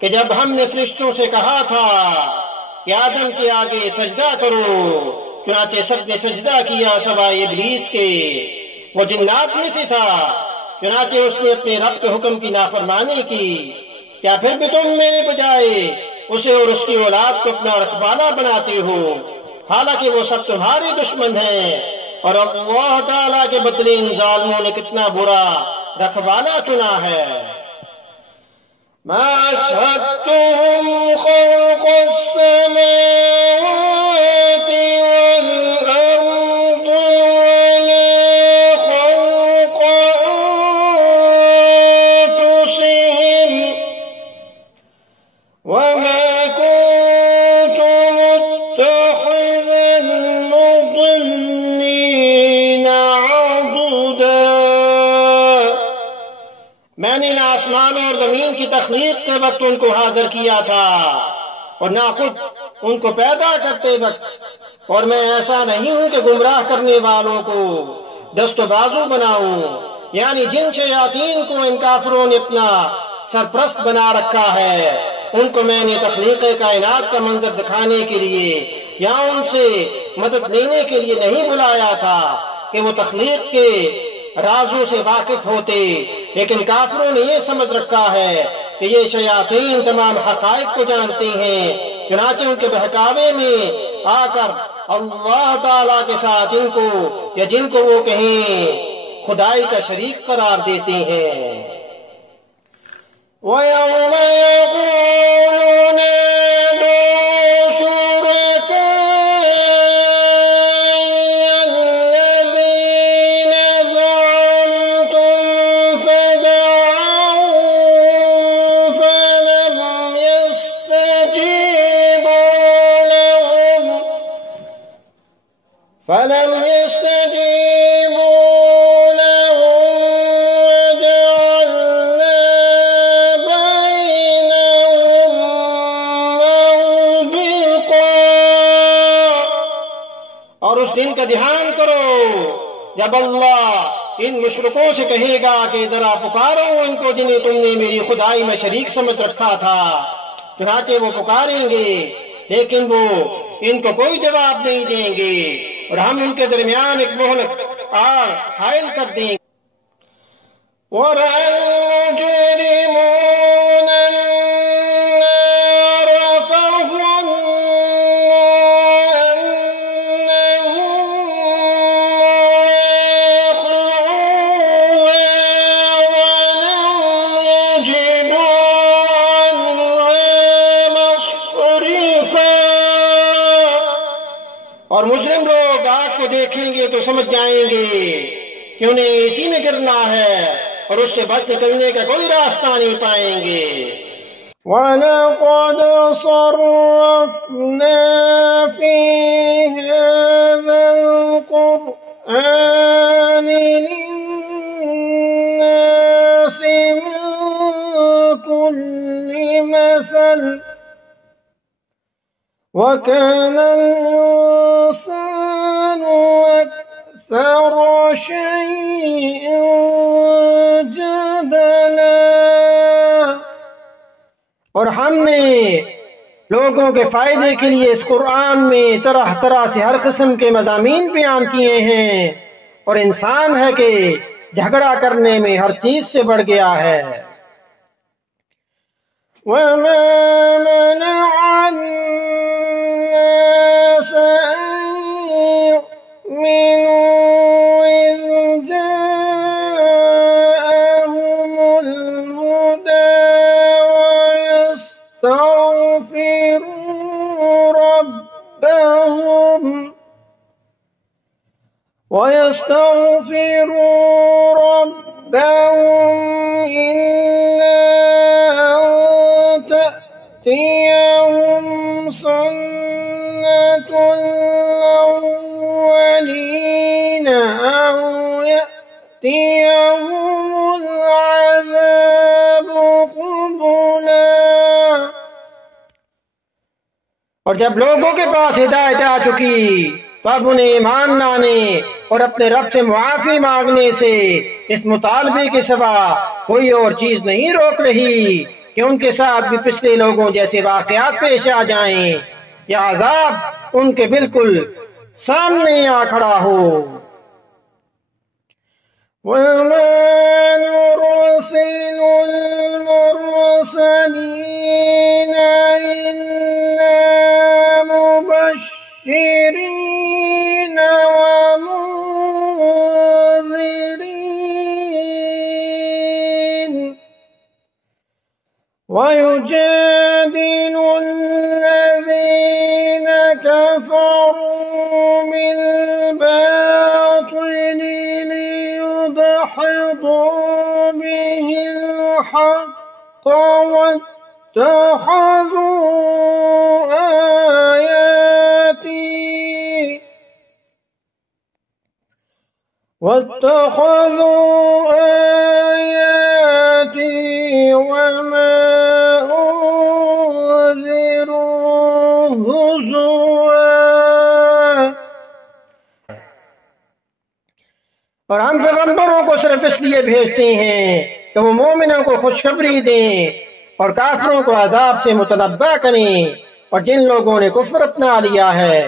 کہ جب ہم نے فرشتوں سے کہا تھا کہ آدم کے آگے سجدہ کرو، چنانچہ سب نے سجدہ کیا سوائے ابلیس کے، وہ جنات میں سے تھا، چنانچہ اس نے اپنے رب کے حکم کی نافرمانی کی۔ کیا پھر بھی تم میرے بجائے اسے اور اس کی اولاد کو اپنا رکھوالا بناتے ہو، حالانکہ وہ سب تمہارے دشمن ہیں، اور اللہ تعالیٰ کے بدلے ان ظالموں نے کتنا برا رکھوالا چنا ہے۔ ما أشهدتهم خلق السماوات والأرض ولا خلق أنفسهم وما كنت متخذ المضلين عضدا۔ میں نے نہ آسمان اور زمین کی تخلیق کے وقت ان کو حاضر کیا تھا اور نہ خود ان کو پیدا کرتے وقت، اور میں ایسا نہیں ہوں کہ گمراہ کرنے والوں کو دست و بازو بناؤں، یعنی جن شیاطین کو ان کافروں نے اپنا سرپرست بنا رکھا ہے، ان کو میں نے تخلیق کائنات کا منظر دکھانے کے لیے یا ان سے مدد لینے کے لیے نہیں بلایا تھا کہ وہ تخلیق کے رازوں سے واقف ہوتے، لیکن کافروں نے یہ سمجھ رکھا ہے کہ یہ شیاطین تمام حقائق کو جانتے ہیں، چنانچہ ان کے بہکاوے میں آ کر اللہ تعالیٰ کے ساتھ ان کو یا جن کو وہ کہیں خدائی کا شریک قرار دیتے ہیں۔ وَيَوْمَ يَقُولُ نَادُوا شُرَكَائِيَ الَّذِينَ زَعَمْتُمْ فَدَعَوْهُمْ فَلَمْ يَسْتَجِيبُوا لَهُمْ وَجَعَلْنَا بَيْنَهُمْ مَوْبِقًا۔ اور اس دن کا دھیان کرو جب اللہ ان مشرکوں سے کہے گا کہ ذرا پکارو ان کو جنہیں تم نے میری خدائی میں شریک سمجھ رکھا تھا، چنانچہ وہ پکاریں گے لیکن وہ ان کو کوئی جواب نہیں دیں گے، اور ہم ان کے درمیان ایک مہلک آڑ حائل کر دیں گے۔ وَرَأَى الْمُجْرِمُونَ النَّارَ فَظَنُّوا أَنَّهُم مُّوَاقِعُوهَا وَلَمْ يَجِدُوا عَنْهَا مَصْرِفًا۔ اور مجرم لوگ آگ کو دیکھیں گے تو سمجھ جائیں گے کہ انہیں اسی میں گرنا ہے، اور اس سے بچ نکلنے کا کوئی راستہ نہیں پائیں گے۔ وَلَقَدْ صَرَّفْنَا فِي هَذَا الْقُرْآنِ لِلنَّاسِ مِنْ كُلِّ مَثَلٍ وَكَانَ الْإِنسَانُ أَكْثَرَ شَيْءٍ جَدَلًا۔ اور ہم نے لوگوں کے فائدے کے لیے اس قرآن میں طرح طرح سے ہر قسم کے مضامین بیان کیے ہیں، اور انسان ہے کہ جھگڑا کرنے میں ہر چیز سے بڑھ گیا ہے۔ وَمَا مَنَعَ النَّاسَ أَن يُؤْمِنُوا إِذْ جَاءَهُمُ الْهُدَىٰ وَيَسْتَغْفِرُوا رَبَّهُمْ إِلَّا أَن تَأْتِيَهُمْ سُنَّةُ الْأَوَّلِينَ أَوْ يَأْتِيَهُمُ الْعَذَابُ قُبُلًا۔ اور جب لوگوں کے پاس ہدایت آ چکی تو اب انہیں ایمان لانے اور اپنے رب سے معافی مانگنے سے اس مطالبے کے سوا کوئی اور چیز نہیں روک رہی کہ ان کے ساتھ بھی پچھلے لوگوں جیسے واقعات پیش آ جائیں، یا عذاب ان کے بالکل سامنے آ کھڑا ہو۔ وَمَا نُرْسِلُ الْمُرْسَلِينَ إِلَّا مُبَشِّرِينَ وَمُنذِرِينَ وَيُجَادِلُ الَّذِينَ كَفَرُوا بِالْبَاطِلِ لِيُدْحِضُوا بِهِ الْحَقَّ واتخذوا آياتي وما أنذروا هزوا۔ اور ہم پیغمبروں کو صرف اس لیے بھیجتے ہیں کہ وہ مومنوں کو خوشخبری دیں اور کافروں کو عذاب سے متنبہ کریں، اور جن لوگوں نے کفر اپنا لیا ہے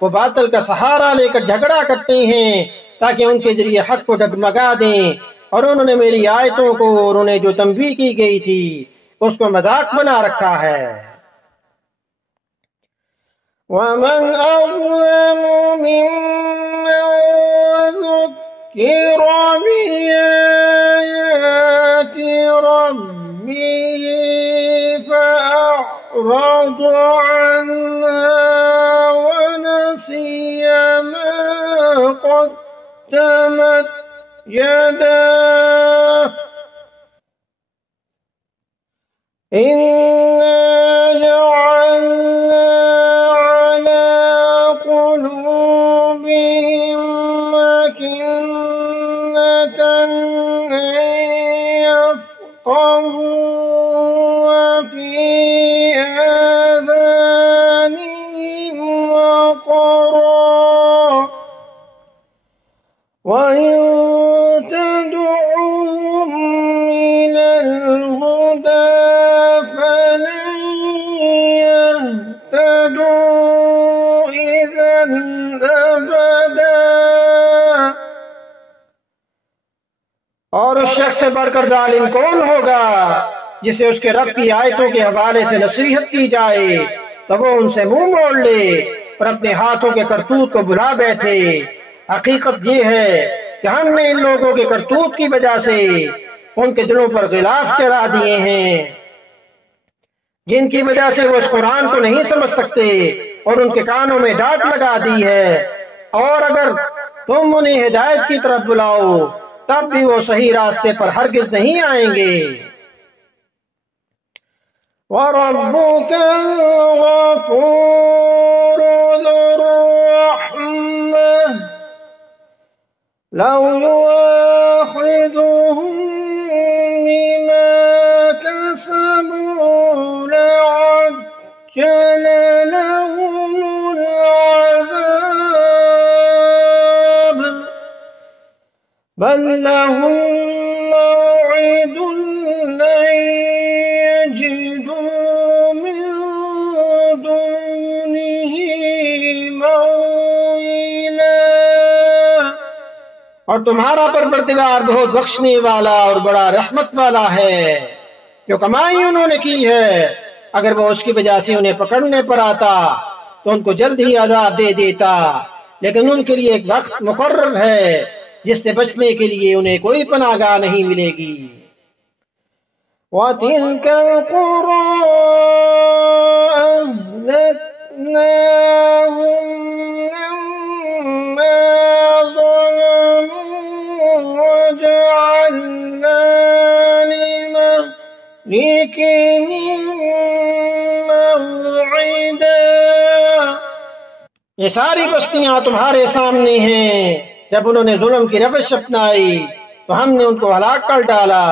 وہ باطل کا سہارا لے کر جھگڑا کرتے ہیں تاکہ ان کے ذریعے حق کو ڈگمگا دیں، اور انہوں نے میری آیتوں کو اور انہیں جو تنبیہ کی گئی تھی اس کو مذاق بنا رکھا ہے۔ وَمَنْ أَظْلَمُ مِمَّنْ ذُكِّرَ بِآيَاتِ رَبِّهِ فَأَعْرَضَ عَنْهَا وَنَسِيَ مَا قَدَّمَتْ يَدَاهُ إِنَّا جَعَلْنَا عَلَى قُلُوبِهِمْ أَكِنَّةً أَن يَفْقَهُوا وَفِي آذَانِهِمْ وَقْرًا وَإِن تَدْعُوهُمْ إِلَى الْهُدَى فَلَن يَهْتَدُوا إِذًا أَبَدًا۔ اور اس شخص سے بڑھ کر ظالم کون ہوگا جسے اس کے رب کی آیتوں کے حوالے سے نصیحت کی جائے تو وہ ان سے منہ موڑ لے اور اپنے ہاتھوں کے کرتوت کو بھلا بیٹھے۔ حقیقت یہ ہے کہ ہم نے ان لوگوں کے کرتوت کی وجہ سے ان کے دلوں پر غلاف چڑھا دیے ہیں، جن کی وجہ سے وہ اس قرآن کو نہیں سمجھ سکتے، اور ان کے کانوں میں ڈانٹ لگا دی ہے، اور اگر تم انہیں ہدایت کی طرف بلاؤ تب بھی وہ صحیح راستے پر ہرگز نہیں آئیں گے۔ وَرَبُّكَ الْغَفُورُ ذُو الرَّحْمَةِ لَوْ يُؤَاخِذُهُم بِمَا كَسَبُوا لَعَجَّلَ لَهُمُ الْعَذَابَ بَل لَّهُم مَّوْعِدٌ لَّن يَجِدُوا مِن دُونِهِ مَوْئِلًا۔ اور تمہارا پروردگار بہت بخشنے والا اور بڑا رحمت والا ہے۔ جو کمائی انہوں نے کی ہے اگر وہ اس کی وجہ سے انہیں پکڑنے پر آتا تو ان کو جلد ہی عذاب دے دیتا، لیکن ان کے لیے ایک وقت مقرر ہے جس سے بچنے کے لیے انہیں کوئی پناہ گاہ نہیں ملے گی۔ وَتِلْكَ الْقُرَىٰ أَهْلَكْنَاهُمْ لَمَّا ظَلَمُوا وَجَعَلْنَا لِمَهْلِكِهِم مَّوْعِدًا۔ یہ ساری بستیاں تمہارے سامنے ہیں، جب انہوں نے ظلم کی روش اپنائی تو ہم نے ان کو ہلاک کر ڈالا،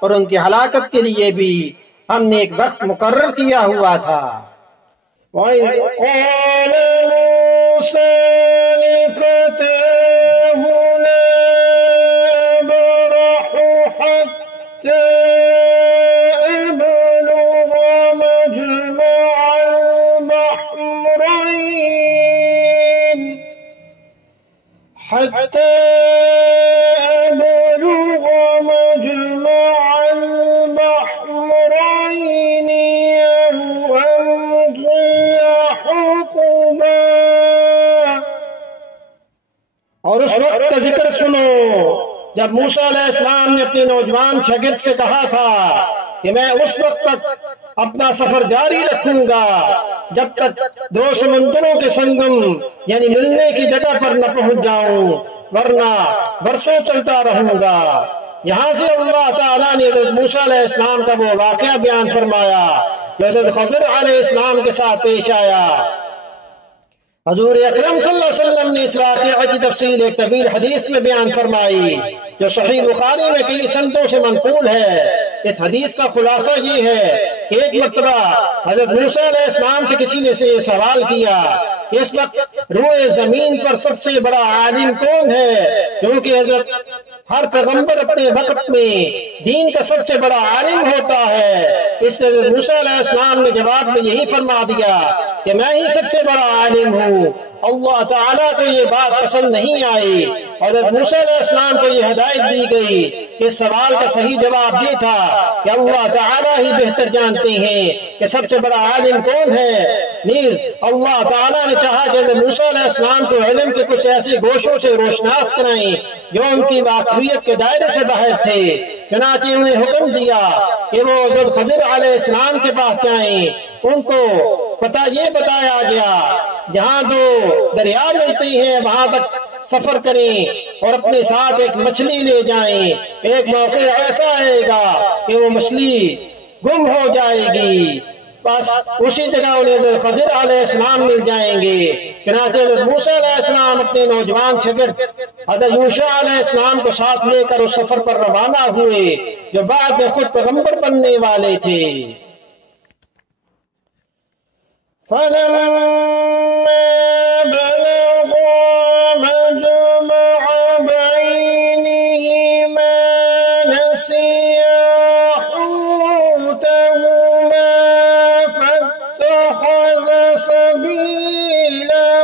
اور ان کی ہلاکت کے لیے بھی ہم نے ایک وقت مقرر کیا ہوا تھا۔ وَإِذْ قَالَ مُوسَىٰ حتى أبلغ مجمع البحرين أو أمضي حقبا۔ اور اس وقت کا ذکر سنو جب موسیٰ علیہ السلام نے اپنے نوجوان شاگرد سے کہا تھا کہ میں اس وقت تک اپنا سفر جاری رکھوں گا جب تک دو سمندروں کے سنگم یعنی ملنے کی جگہ پر نہ پہنچ جاؤں، ورنہ برسوں چلتا رہوں گا۔ یہاں سے اللہ تعالیٰ نے حضرت موسیٰ علیہ السلام کا وہ واقعہ بیان فرمایا جو حضرت خضر علیہ السلام کے ساتھ پیش آیا۔ حضور اکرم صلی اللہ علیہ وسلم نے اس واقعہ کی تفصیل ایک طویل حدیث میں بیان فرمائی جو صحیح بخاری میں کئی سندوں سے منقول ہے۔ اس حدیث کا خلاصہ یہ ہے کہ ایک مرتبہ حضرت موسیٰ علیہ السلام سے کسی نے یہ سوال کیا کہ اس وقت روئے زمین پر سب سے بڑا عالم کون ہے، کیونکہ حضرت ہر پیغمبر اپنے وقت میں دین کا سب سے بڑا عالم ہوتا ہے۔ اس نے حضرت موسیٰ علیہ السلام نے جواب میں یہی فرما دیا کہ میں ہی سب سے بڑا عالم ہوں۔ اللہ تعالیٰ کو یہ بات پسند نہیں آئی۔ حضرت موسیٰ علیہ السلام کو یہ ہدایت دی گئی کہ اس سوال کا صحیح جواب یہ تھا کہ اللہ تعالیٰ ہی بہتر جانتے ہیں کہ سب سے بڑا عالم کون ہے۔ نیز اللہ تعالیٰ نے چاہا کہ حضرت موسیٰ علیہ السلام کو علم کے کچھ ایسے گوشوں سے روشناس کرائیں جو ان کی واقفیت کے دائرے سے باہر تھے، چنانچہ انہیں حکم دیا کہ وہ حضرت خضر علیہ السلام کے پاس جائیں۔ ان کو پتہ یہ بتایا گیا جہاں دو دریا ملتے ہیں وہاں تک سفر کریں اور اپنے ساتھ ایک مچھلی لے جائیں۔ ایک موقع ایسا آئے گا کہ وہ مچھلی گم ہو جائے گی، بس اسی جگہ انہیں حضرت خضر علیہ السلام مل جائیں گے۔ چنانچہ حضرت موسیٰ علیہ السلام اپنے نوجوان شاگرد حضرت یوشع علیہ السلام کو ساتھ لے کر اس سفر پر روانہ ہوئے جو بعد میں خود پیغمبر بننے والے تھے۔ فلما بلغا مجمع بينهما نسيا حوتهما فاتخذ سبيله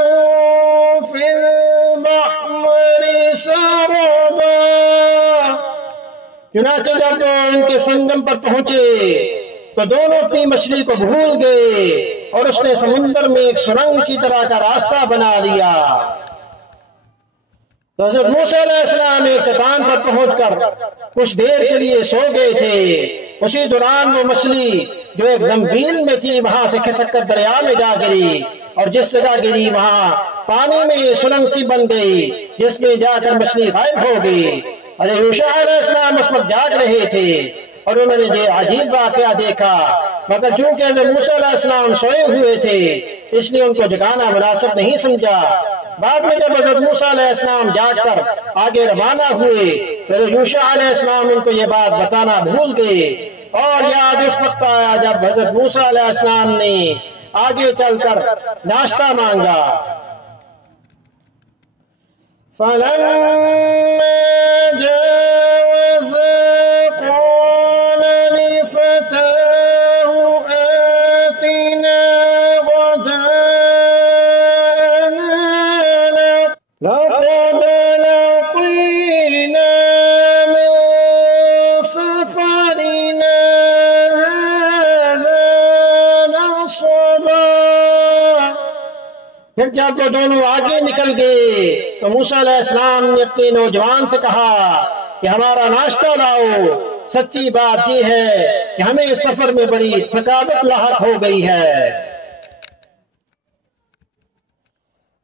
في البحر سربا۔ چنانچہ جب وہ ان کے سنگم پر پہنچے تو دونوں اپنی مچھلی کو بھول گئے اور اس نے سمندر میں ایک سرنگ کی طرح کا راستہ بنا لیا۔ تو حضرت موسیٰ علیہ السلام ایک چٹان پر پہنچ کر کچھ دیر کے لیے سو گئے تھے۔ اسی دوران وہ مچھلی جو ایک زنبیل میں تھی وہاں سے کھسک کر دریا میں جا گری، اور جس جگہ گری وہاں پانی میں سرنگ سی بن گئی جس میں جا کر مچھلی غائب ہو گئی۔ حضرت یوشع علیہ السلام اس وقت جاگ رہے تھے اور انہوں نے یہ عجیب واقعہ دیکھا، مگر چونکہ حضرت موسیٰ علیہ السلام سوئے ہوئے تھے اس لیے ان کو جگانا مناسب نہیں سمجھا۔ بعد میں جب حضرت موسیٰ علیہ السلام جاگ کر آگے روانہ ہوئے تو حضرت یوشع علیہ السلام ان کو یہ بات بتانا بھول گئے، اور یاد اس وقت آیا جب حضرت موسیٰ علیہ السلام نے آگے چل کر ناشتہ مانگا۔ فلما جاوزا قال لفتاه آتنا غداءنا لقد لقينا من سفرنا هذا نصبا۔ پھر جب وہ دونوں آگے نکل گئے تو موسیٰ علیہ السلام نے اپنے نوجوان سے کہا کہ ہمارا ناشتہ لاؤ، سچی بات یہ ہے کہ ہمیں اس سفر میں بڑی تھکاوٹ لاحق ہو گئی ہے۔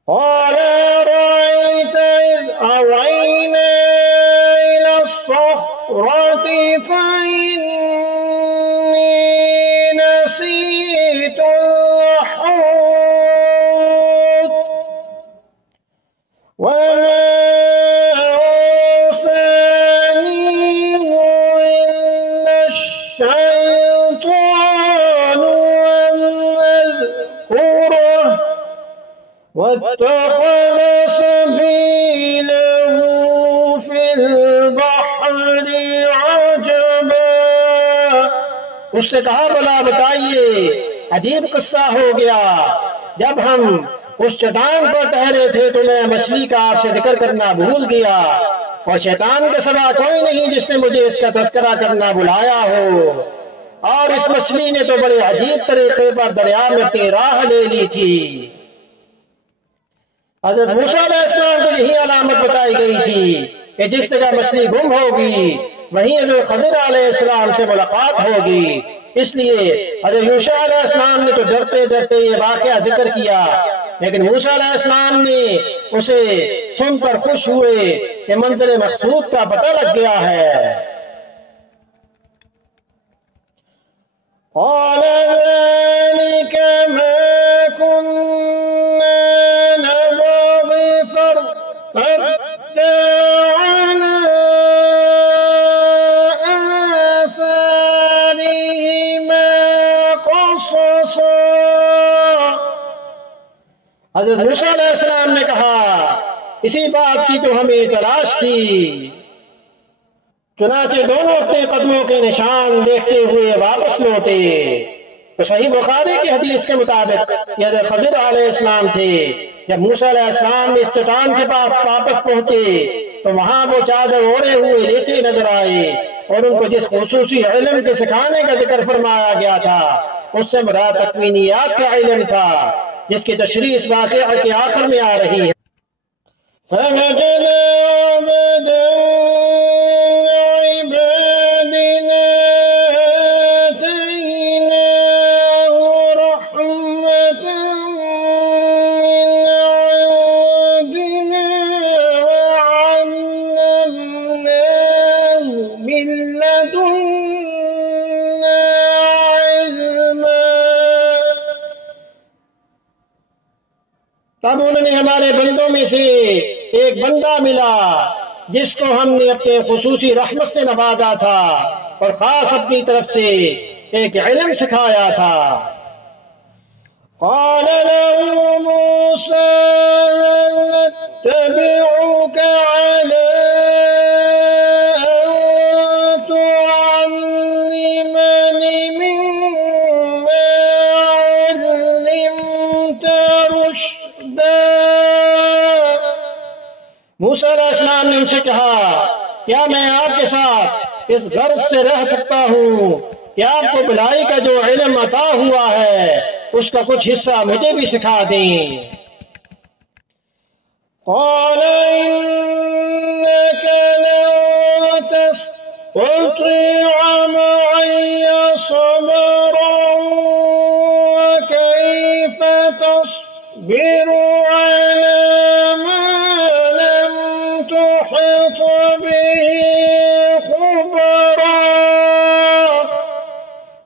قال أرأيت إذ أوينا إلى الصخرة فإني نسيت الحوت وما أنسانيه إلا الشيطان أن أذكره واتخذ سبيله في البحر عجبا۔ اس نے کہا بلا بتائیے، عجیب قصہ ہو گیا جب ہم اس چٹان پر ٹھہرے تھے تو میں مچھلی کا آپ سے ذکر کرنا بھول گیا، اور شیطان کے سوا کوئی نہیں جس نے مجھے اس کا تذکرہ کرنا بلایا ہو، اور اس مچھلی نے تو بڑے عجیب طریقے پر دریا میں اپنی راہ لے لی تھی۔ حضرت موسیٰ علیہ السلام کو یہی علامت بتائی گئی تھی کہ جس جگہ مچھلی گم ہوگی وہیں حضرت خضر علیہ السلام سے ملاقات ہوگی۔ اس لیے حضرت یوشع علیہ السلام نے تو ڈرتے ڈرتے یہ واقعہ ذکر کیا، لیکن موسیٰ علیہ السلام نے اسے سن کر خوش ہوئے کہ منزل مقصود کا پتہ لگ گیا ہے۔ قال ذلك ما كنا نبغي فارتدا على آثارهما قصصا۔ حضرت موسیٰ علیہ السلام نے کہا اسی بات کی تو ہمیں تلاش تھی، چنانچہ دونوں اپنے قدموں کے نشان دیکھتے ہوئے واپس لوٹے۔ تو صحیح بخاری کی حدیث کے مطابق یہ حضرت خضر علیہ السلام تھے۔ جب موسیٰ علیہ السلام اس چٹان کے پاس واپس پہنچے تو وہاں وہ چادر اوڑھے ہوئے لیٹے نظر آئے، اور ان کو جس خصوصی علم کے سکھانے کا ذکر فرمایا گیا تھا اس سے مراد تکوینیات کا علم تھا، جس کی تشریح اس واقعہ کے آخر میں آ رہی ہے۔ فوجدا عبدا عبادنا آتيناه رحمة من عندنا وعلمناه من لدنا علما۔ تب انہوں نے ہمارے بندوں میں سے ایک بندہ ملا جس کو ہم نے اپنے خصوصی رحمت سے نوازا تھا اور خاص اپنی طرف سے ایک علم سکھایا تھا۔ قال له موسى هل نتبعك على أن تعلمني مما علمت رشدا۔ موسیٰ علیہ السلام نے ان سے کہا کیا میں آپ کے ساتھ اس غرض سے رہ سکتا ہوں کہ آپ کو بھلائی کا جو علم عطا ہوا ہے اس کا کچھ حصہ مجھے بھی سکھا دیں۔ قال إنك لن تستطيع معي صبرا وكيف تصبر على ما لم تحط به خبرا۔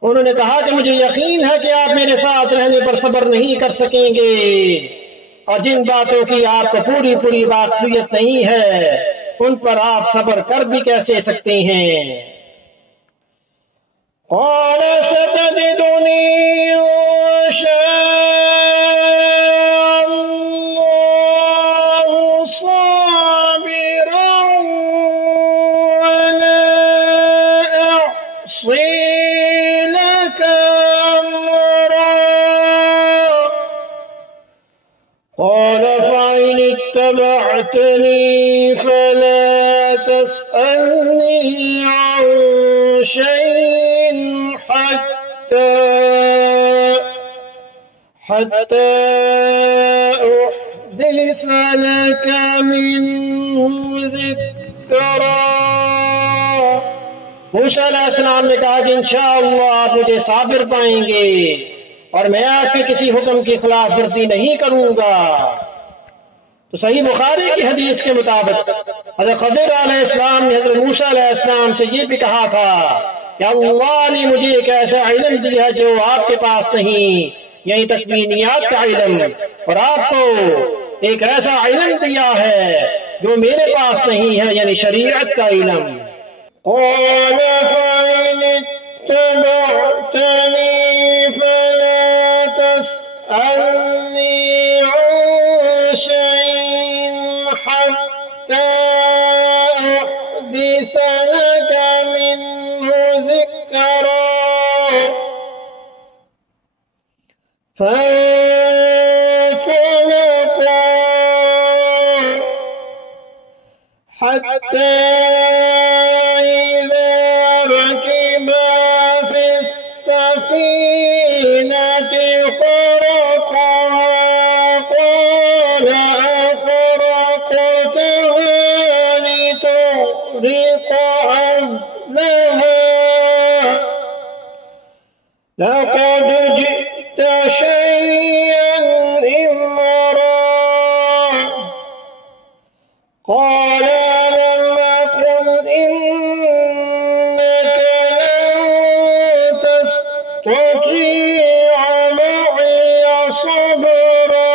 انہوں نے کہا کہ مجھے یقین ہے کہ آپ میرے ساتھ رہنے پر صبر نہیں کر سکیں گے، اور جن باتوں کی آپ کو پوری پوری واقفیت نہیں ہے ان پر آپ صبر کر بھی کیسے سکتے ہیں۔ قال ستجدني إن شاء الله صابرا ولا أعصي لك أمرا۔ قال فإن اتبعتني فلا تسألني عن شيء حتى أحدث لك منه ذكرا۔ موسیٰ علیہ السلام نے کہا کہ انشاءاللہ آپ مجھے صابر پائیں گے اور میں آپ کے کسی حکم کی خلاف ورزی نہیں کروں گا۔ تو صحیح بخاری کی حدیث کے مطابق حضرت خضر علیہ السلام نے حضرت موسیٰ علیہ السلام سے یہ بھی کہا تھا کہ اللہ نے مجھے ایک ایسا علم دیا ہے جو آپ کے پاس نہیں، یعنی تکوینیات کا علم، اور آپ کو ایک ایسا علم دیا ہے جو میرے پاس نہیں ہے، یعنی شریعت کا علم۔ قال فإن اتبعتني فلا تسألني عن شيء حتى أحدث لك منه ذكرا۔ فانطلقا حتى إذا ركبا في السفينة خرقها قال أخرقتها لتغرق أهلها لقد جئت شيئا إمرا قال ألم أقل إنك لن تستطيع معي صبرا।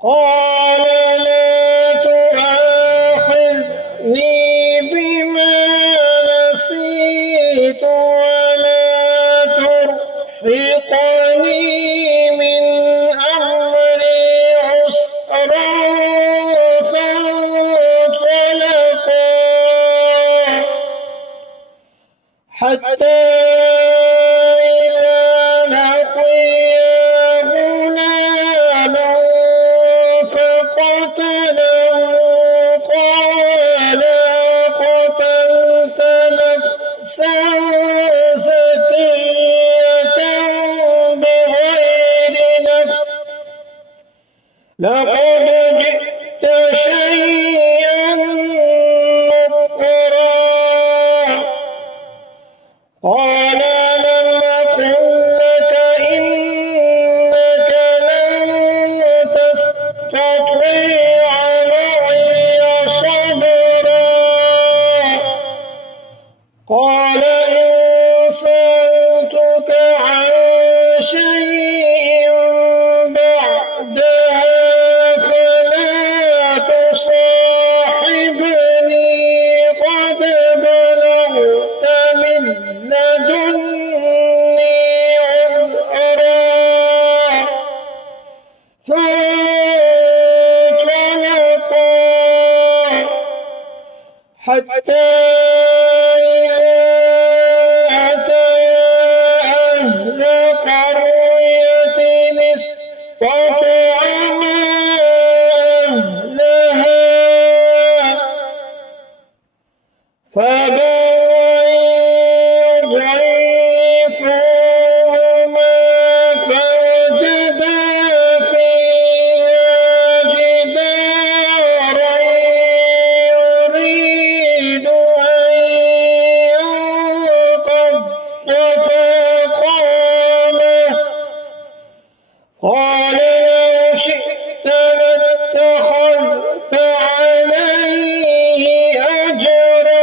قال لا تؤاخذني بما نسيت ولا ترهقني من أمري عسرا فانطلقا حتى إذا لقيا غلاما فقتله قال قتلت نفسا زكية بغير نفس لقد جئت شيئا نكرا قال ألم أقل لك إنك لن تستطيع معي صبرا قال إن سألتك عن شيء بعدها فلا تصاحبني قد بلغت من لدني عذرا فانطلقا حتى إذا أتيا أهل قرية استطعما أهلها فأبوا أن يضيفوهما فوجدا فيها جدارا يريد أن ينقض فأقامه قال لو شئت لاتخذت عليه أجرا।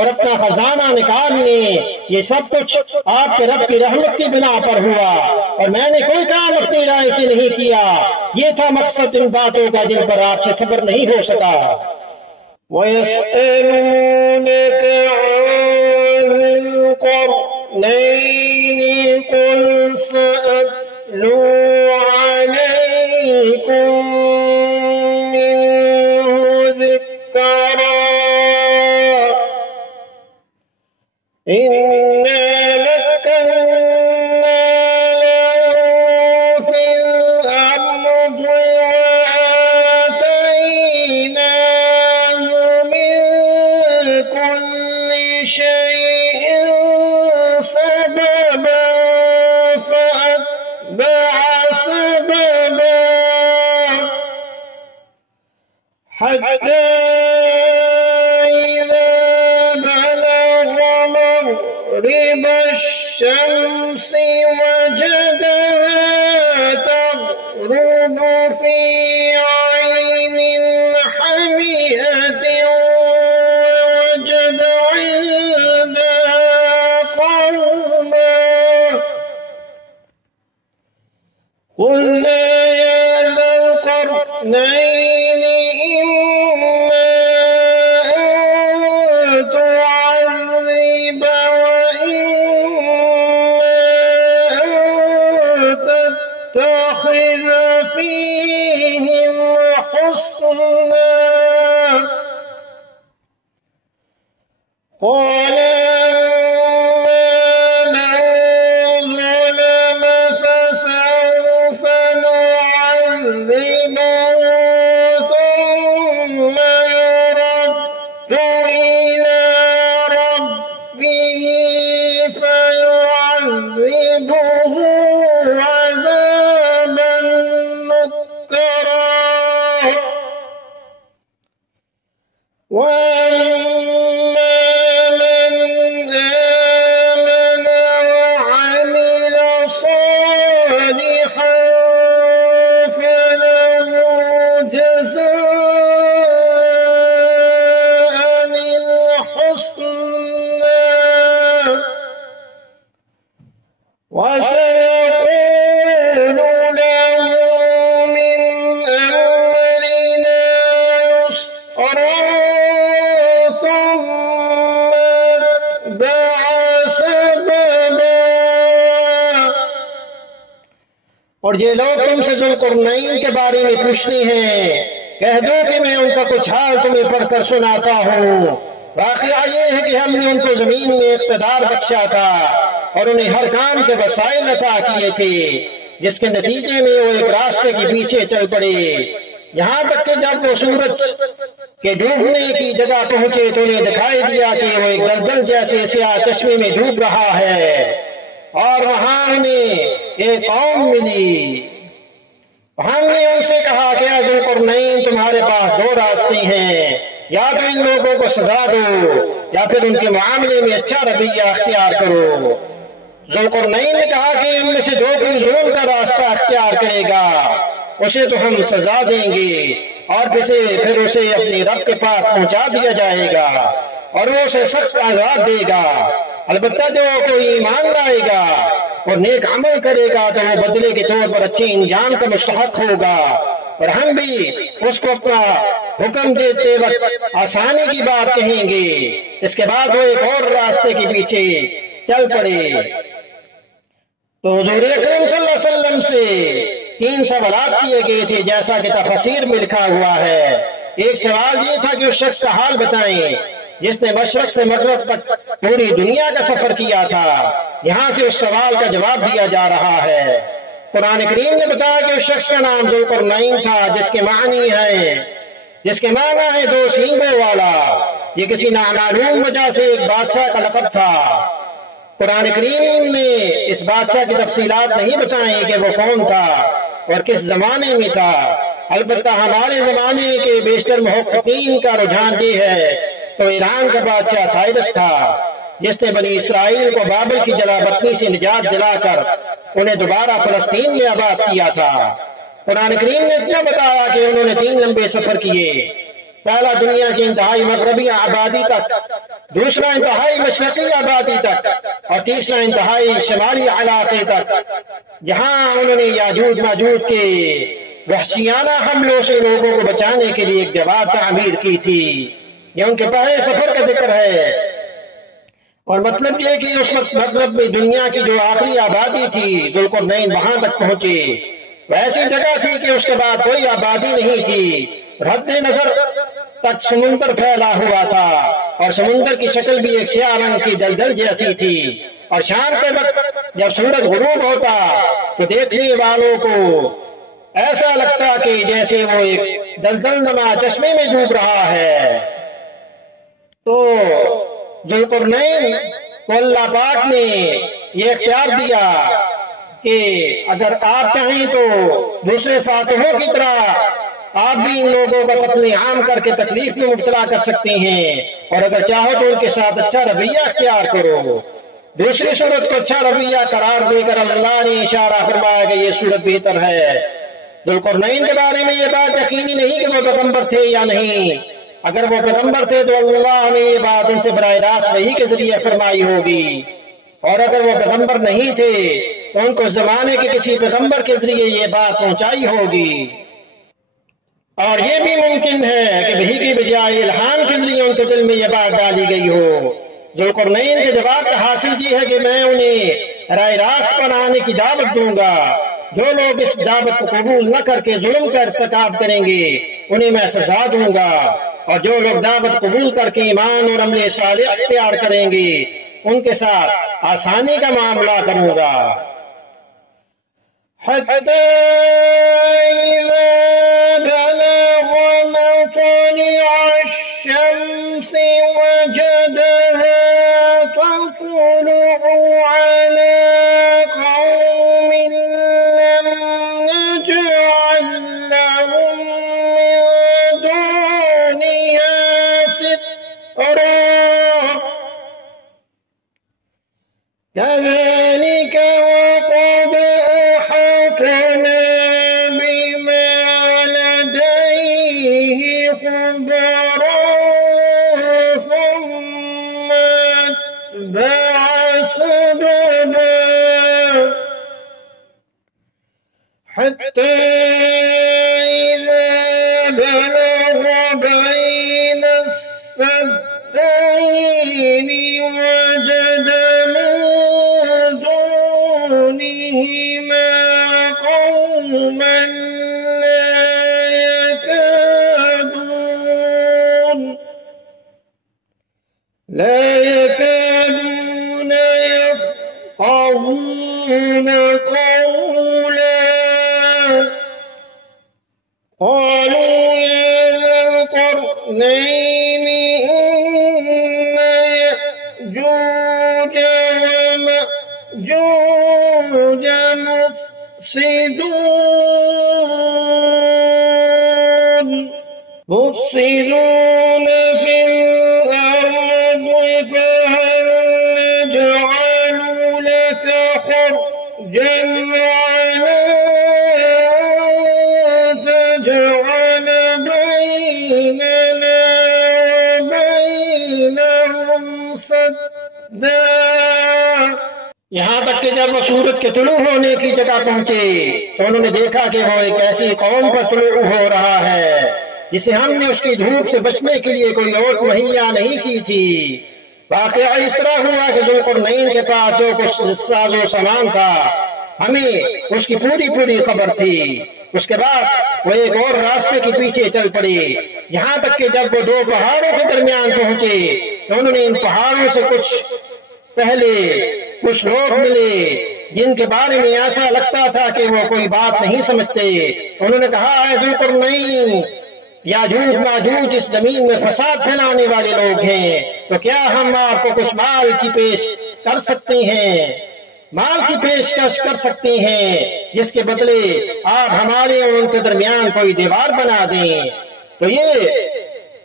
اور اپنا خزانہ نکال لیں، یہ سب کچھ آپ کے رب کی رحمت کی بنا پر ہوا، اور میں نے کوئی کام اپنی رائے سے نہیں کیا۔ یہ تھا مقصد ان باتوں کا جن پر آپ سے صبر نہیں ہو سکا۔ وَيَسْأَلُونَكَ عَنِ ذِي الْقَرْنَيْنِ قُلْ سَأَتْلُو عَلَيْكُم مِّنْهُ ذِكْرًا إِنَّا مَكَّنَّا لَهُ فِي الْأَرْضِ وَآتَيْنَاهُ مِن كُلِّ شَيْءٍ سَبَبًا فَأَتْبَعَ سَبَبًا حَتَّى إِذَا بَلَغَ مَغْرِبَ الشَّمْسِ وَجَدَهَا تَغْرُبُ فِي عَيْنٍ حَمِئَةٍ وَوَجَدَ عِندَهَا قَوْمًا قُلْنَا يَا ذَا الْقَرْنَيْنِ إِمَّا أَن تُعَذِّبَ وَإِمَّا أَن تَتَّخِذَ فِيهِمْ حُسْنًا قَالَ أَمَّا مَن ظَلَمَ فَسَوْفَ نُعَذِّبُهُ ثُمَّ يُرَدُّ إِلَىٰ رَبِّهِ فَيُعَذِّبُهُ عَذَابًا نُكْرًا وَأَمَّا مَنْ آمَنَ وَعَمِلَ صَالِحًا فَلَهُ جَزَاءً الْحُسْنَى وَسَنَقُولُ لَهُ مِنْ أَمْرِنَا يُسْرًا ثُمَّ أَتْبَعَ سَبَبًا۔ اور یہ لوگ تم سے ذوالقرنین کے بارے میں پوچھتے ہیں، کہہ دو کہ میں ان کا کچھ حال تمہیں پڑھ کر سناتا ہوں۔ واقعہ یہ ہے کہ ہم نے ان کو زمین میں اقتدار بخشا تھا اور انہیں ہر کام کے وسائل عطا کیے تھے، جس کے نتیجے میں وہ ایک راستے کے پیچھے چل پڑے، یہاں تک کہ جب وہ سورج کے ڈوبنے کی جگہ پہنچے تو انہیں دکھائی دیا کہ وہ ایک دلدل جیسے سیاہ چشمے میں ڈوب رہا ہے، اور وہاں انہیں ایک قوم ملی۔ ہم نے ان سے کہا کہ اے ذوالقرنین، تمہارے پاس دو راستے ہیں، یا تو ان لوگوں کو سزا دو یا پھر ان کے معاملے میں اچھا رویہ اختیار کرو۔ ذوالقرنین نے کہا کہ ان میں سے جو کوئی ظلم کا راستہ اختیار کرے گا اسے تو ہم سزا دیں گے، اور پھر اسے اپنے رب کے پاس پہنچا دیا جائے گا اور وہ اسے سخت عذاب دے گا۔ البتہ جو کوئی ایمان لائے گا اور نیک عمل کرے گا تو وہ بدلے کے طور پر اچھے انجام کا مستحق ہوگا، اور ہم بھی اس کو اپنا حکم دیتے وقت آسانی کی بات کہیں گے۔ اس کے بعد وہ ایک اور راستے کے پیچھے چل پڑے۔ تو حضور اکرم صلی اللہ علیہ وسلم سے 3 سوالات کیے گئے تھے، جیسا کہ تفسیر میں لکھا ہوا ہے۔ ایک سوال یہ تھا کہ اس شخص کا حال بتائیں جس نے مشرق سے مغرب تک پوری دنیا کا سفر کیا تھا۔ یہاں سے اس سوال کا جواب دیا جا رہا ہے۔ قرآن کریم نے بتایا کہ اس شخص کا نام ذوالقرنین تھا، جس کے معنی ہے 2 سینگوں والا۔ یہ کسی نامعلوم وجہ سے ایک بادشاہ کا لقب تھا۔ قرآن کریم نے اس بادشاہ کی تفصیلات نہیں بتائیں کہ وہ کون تھا اور کس زمانے میں تھا۔ البتہ ہمارے زمانے کے بیشتر محققین کا رجحان یہ ہے تو ایران کا بادشاہ سائرس تھا، جس نے بنی اسرائیل کو بابل کی جلا وطنی سے نجات دلا کر انہیں دوبارہ فلسطین میں آباد کیا تھا۔ قرآن کریم نے اتنا بتایا کہ انہوں نے 3 لمبے سفر کیے۔ پہلا دنیا کی انتہائی مغربی آبادی تک دوسرا انتہائی مشرقی آبادی تک، اور تیسرا انتہائی شمالی علاقے تک، جہاں انہوں نے یاجوج ماجوج کے وحشیانہ حملوں سے لوگوں کو بچانے کے لیے ایک دیوار تعمیر کی تھی۔ یہ ان کے پہلے سفر کا ذکر ہے، اور مطلب یہ کہ اس مطلب میں دنیا کی جو آخری آبادی تھی ذوالقرنین وہاں تک پہنچے۔ وہ ایسی جگہ تھی کہ اس کے بعد کوئی آبادی نہیں تھی، حد نظر تک سمندر پھیلا ہوا تھا، اور سمندر کی شکل بھی ایک سیاہ رنگ کی دلدل جیسی تھی، اور شام کے وقت جب سورج غروب ہوتا تو دیکھنے والوں کو ایسا لگتا کہ جیسے وہ ایک دلدل نما چشمے میں ڈوب رہا ہے۔ تو ذوالقرنین کو اللہ پاک نے یہ اختیار دیا کہ اگر آپ چاہیں تو دوسرے فاتحوں کی طرح آپ بھی ان لوگوں کا قتل عام کر کے تکلیف میں مبتلا کر سکتے ہیں، اور اگر چاہو تو ان کے ساتھ اچھا رویہ اختیار کرو۔ دوسری صورت کو اچھا رویہ قرار دے کر اللہ نے اشارہ فرمایا کہ یہ صورت بہتر ہے۔ ذوالقرنین کے بارے میں یہ بات یقینی نہیں کہ وہ پیغمبر تھے یا نہیں۔ اگر وہ پیغمبر تھے تو اللہ نے یہ بات ان سے براہ راست وحی کے ذریعے فرمائی ہوگی، اور اگر وہ پیغمبر نہیں تھے تو ان کو زمانے کے کسی پیغمبر کے ذریعے یہ بات پہنچائی ہوگی، اور یہ بھی ممکن ہے کہ وحی کی بجائے الہام کے ذریعے ان کے دل میں یہ بات ڈالی گئی ہو۔ ذوالقرنین کے جواب کا حاصل یہ ہے کہ میں انہیں راہ راست پر آنے کی دعوت دوں گا۔ جو لوگ اس دعوت کو قبول نہ کر کے ظلم کا ارتکاب کریں گے انہیں میں سزا دوں گا، اور جو لوگ دعوت قبول کر کے ایمان اور عمل صالح اختیار کریں گے ان کے ساتھ آسانی کا معاملہ کروں گا۔ حتی اذا بلغ مطلع الشمس وجدها تطلع على قوم لم نجعل لهم من دونها سترا كذلك وقد أحطنا بما لديه خبرا ثم أتبع سببا حتى إذا بلغ بين السدين وجد من دونهما قوما لا يكادون يفقهون قولا قالوا يا ذا القرنين إن يأجوج ومأجوج مفسدون في الأرض فهل نجعل لك خرجا على أن تجعل بيننا وبينهم سدا۔ یہاں تک کہ جب وہ سورج کے طلوع ہونے کی جگہ پہنچے تو انہوں نے دیکھا کہ وہ ایک ایسی قوم پر طلوع ہو رہا ہے جسے ہم نے اس کی دھوپ سے بچنے کے لیے کوئی اور مہیا نہیں کی تھی۔ واقعہ اس طرح ہوا کہ ذوالقرنین کے پاس جو کچھ ساز و سامان تھا ہمیں اس کی پوری خبر تھی۔ اس کے بعد وہ ایک اور راستے کے پیچھے چل پڑے، یہاں تک کہ جب وہ دو پہاڑوں کے درمیان پہنچے تو انہوں نے ان پہاڑوں سے کچھ لوگ ملے جن کے بارے میں ایسا لگتا تھا کہ وہ کوئی بات نہیں سمجھتے۔ انہوں نے کہا اے ذوالقرنین، یاجوج ماجوج اس زمین میں فساد پھیلانے والے لوگ ہیں، تو کیا ہم آپ کو کچھ مال کی پیشکش کر سکتے ہیں جس کے بدلے آپ ہمارے اور ان کے درمیان کوئی دیوار بنا دیں۔ تو یہ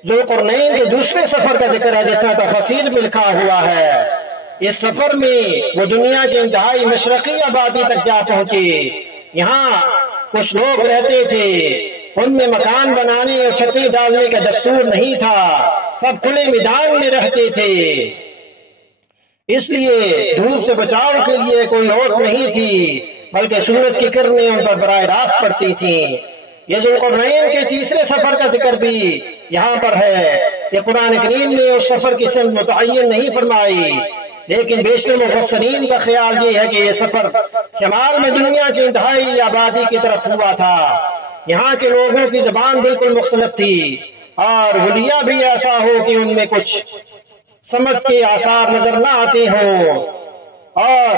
ذوالقرنین کے دوسرے سفر کا ذکر ہے جس طرح تفاسیر میں لکھا ہوا ہے۔ اس سفر میں وہ دنیا کے انتہائی مشرقی آبادی تک جا پہنچے، یہاں کچھ لوگ رہتے تھے، ان میں مکان بنانے اور چھتیں ڈالنے کا دستور نہیں تھا، سب کھلے میدان میں رہتے تھے، اس لیے دھوپ سے بچاؤ کے لیے کوئی اور نہیں تھی، بلکہ سورج کی کرنیں ان پر براہ راست پڑتی تھیں۔ یہ ذوالقرنین کے تیسرے سفر کا ذکر بھی یہاں پر ہے۔ یہ قرآن کریم نے اس سفر کی سمت متعین نہیں فرمائی، لیکن بیشتر مفسرین کا خیال یہ ہے کہ یہ سفر شمال میں دنیا کی انتہائی آبادی کی طرف ہوا تھا۔ یہاں کے لوگوں کی زبان بالکل مختلف تھی، اور حلیہ بھی ایسا ہو کہ ان میں کچھ سمجھ کے آثار نظر نہ آتے ہوں، اور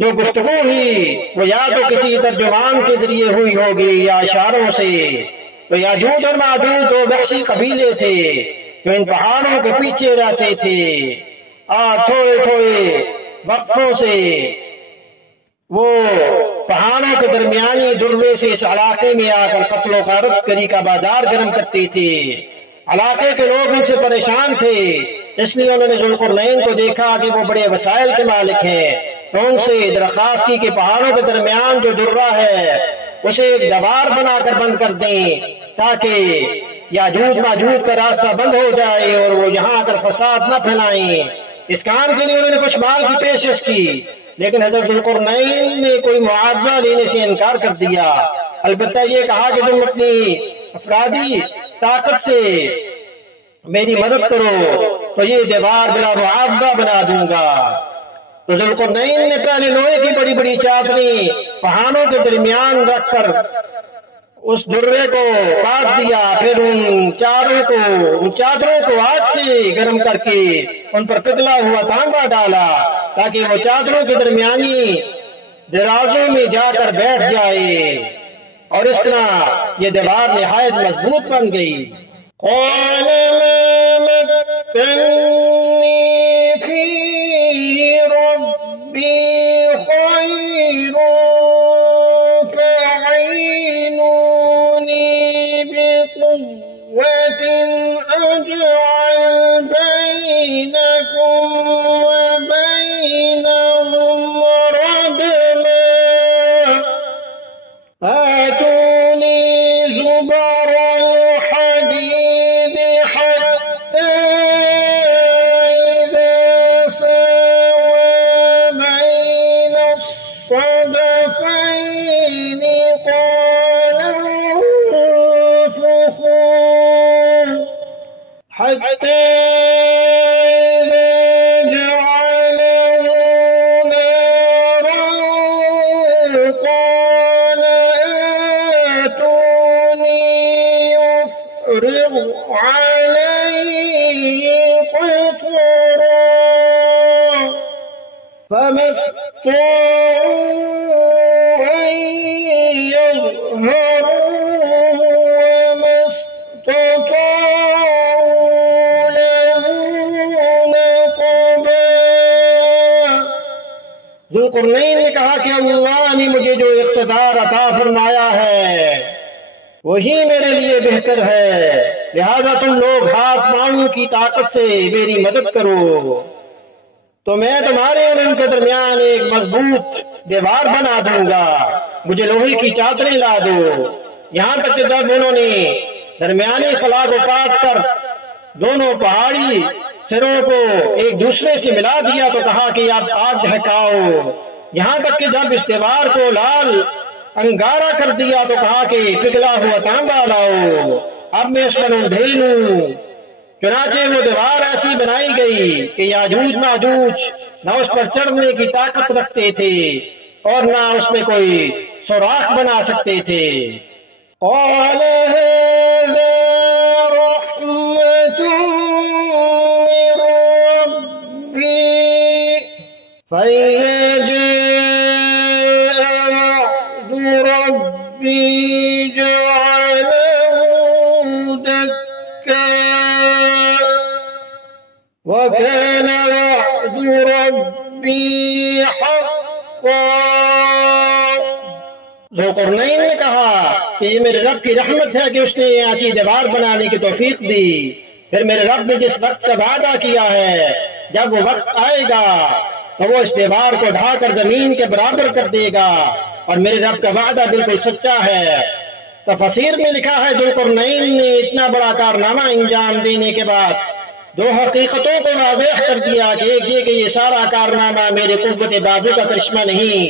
جو گفتگو ہوئی وہ یا تو کسی ترجمان کے ذریعے ہوئی ہوگی یا اشاروں سے۔ تو یاجوج اور ماجوج دو وحشی قبیلے تھے جو ان پہاڑوں کے پیچھے رہتے تھے، اور تھوڑے تھوڑے وقفوں سے وہ پہاڑوں کے درمیانی درے سے اس علاقے میں آ کر قتل و غارت گری کا بازار گرم کرتے تھے۔ علاقے کے لوگ ان سے پریشان تھے، اس لیے انہوں نے ذوالقرنین کو دیکھا کہ وہ بڑے وسائل کے مالک ہیں، تو ان سے درخواست کی کہ پہاڑوں کے درمیان جو درہ ہے اسے ایک دیوار بنا کر بند کر دیں، تاکہ یاجوج ماجوج کا راستہ بند ہو جائے اور وہ یہاں آ کر فساد نہ پھیلائیں۔ اس کام کے لیے انہوں نے کچھ مال کی پیشکش کی، لیکن حضرت ذوالقرنین نے کوئی معاوضہ لینے سے انکار کر دیا، البتہ یہ کہا کہ تم اپنی افرادی طاقت سے میری مدد کرو تو یہ دیوار بلا معاوضہ بنا دوں گا۔ تو ذوالقرنین نے پہلے لوہے کی بڑی بڑی چادریں پہاڑوں کے درمیان رکھ کر اس درے کو کاٹ دیا، پھر ان چادروں کو آگ سے گرم کر کے ان پر پگھلا ہوا تانبا ڈالا، تاکہ وہ چادروں کے درمیانی درازوں میں جا کر بیٹھ جائے، اور اس طرح یہ دیوار نہایت مضبوط بن گئی۔ قال ما مكنني فيه ربي خير فأعينوني بقوة أجعل بينكم وبينهم ردما آتوني زبر الحديد حتى إذا ساوى بين الصدفين قال انفخوا حتى إذا جعله نارا قال آتوني أفرغ عليه قطرا فما استطاعوا أن يظهروه وما استطاعوا له نقبا۔ ذوالقرنین نے کہا کہ اللہ نے مجھے جو اقتدار عطا فرمایا ہے وہی میرے لیے بہتر ہے، لہذا تم لوگ ہاتھ پاؤں کی طاقت سے میری مدد کرو تو میں تمہارے اور ان کے درمیان ایک مضبوط دیوار بنا دوں گا۔ مجھے لوہے کی چادریں لا دو۔ یہاں تک کہ جب انہوں نے درمیانی خلا کو کاٹ کر دونوں پہاڑی سروں کو ایک دوسرے سے ملا دیا تو کہا کہ اب آگ دہکاؤ۔ یہاں تک کہ جب اس دیوار کو لال انگارہ کر دیا تو کہا کہ پگھلا ہوا تانبا لاؤ، اب میں اس پر ڈھیلوں۔ چنانچہ وہ دیوار ایسی بنائی گئی کہ یاجوج ماجوج نہ اس پر چڑھنے کی طاقت رکھتے تھے اور نہ اس میں کوئی سوراخ بنا سکتے تھے۔ قال هذا رحمة من ربي فإذا جاء وعد ربي جعله دكا وكان وعد ربي حقا۔ ذوالقرنین نے کہا کہ یہ میرے رب کی رحمت ہے کہ اس نے ایسی دیوار بنانے کی توفیق دی، پھر میرے رب نے جس وقت کا وعدہ کیا ہے جب وہ وقت آئے گا تو وہ اس دیوار کو ڈھا کر زمین کے برابر کر دے گا، اور میرے رب کا وعدہ بالکل سچا ہے۔ تفسیر میں لکھا ہے ذوالقرنین نے اتنا بڑا کارنامہ انجام دینے کے بعد دو حقیقتوں کو واضح کر دیا کہ ایک یہ کہ یہ سارا کارنامہ میرے قوت بازو کا کرشمہ نہیں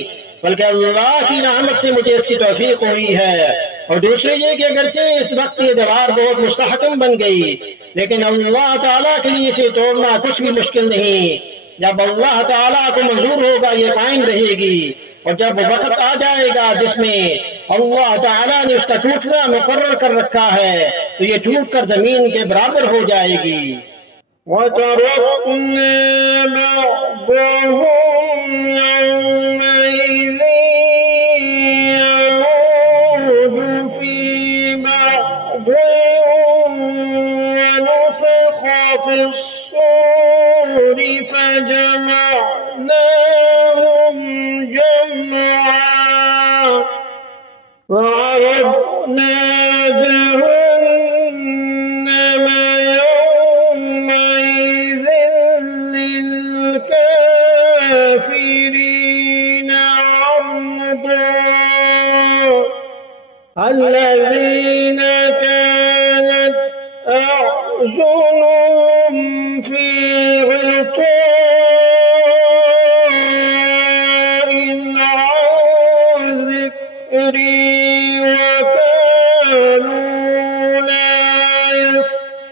بلکہ اللہ کی رحمت سے مجھے اس کی توفیق ہوئی ہے، اور دوسرے یہ کہ اگرچہ اس وقت یہ دیوار بہت مستحکم بن گئی لیکن اللہ تعالیٰ کے لیے اسے توڑنا کچھ بھی مشکل نہیں۔ جب اللہ تعالیٰ کو منظور ہوگا یہ قائم رہے گی، اور جب وہ وقت آ جائے گا جس میں اللہ تعالیٰ نے اس کا ٹوٹنا مقرر کر رکھا ہے تو یہ ٹوٹ کر زمین کے برابر ہو جائے گی۔ وَتَرَكْنَا بَعْضَهُمْ يَوْمَئِذٍ يَمُوجُ فِي بَعْضٍ وَنُفِخَ فِي الصُّورِ فَجَمَعْنَاهُمْ جَمْعًا وَعَرَضْنَا جَهَنَّمَ يَوْمَئِذٍ لِلْكَافِرِينَ عَرْضًا الَّذِينَ كَانَتْ أَعْيُنُهُمْ فِي غِطَاءٍ عَنْ ذِكْرِي وَكَانُوا لَا يَسْتَطِيعُونَ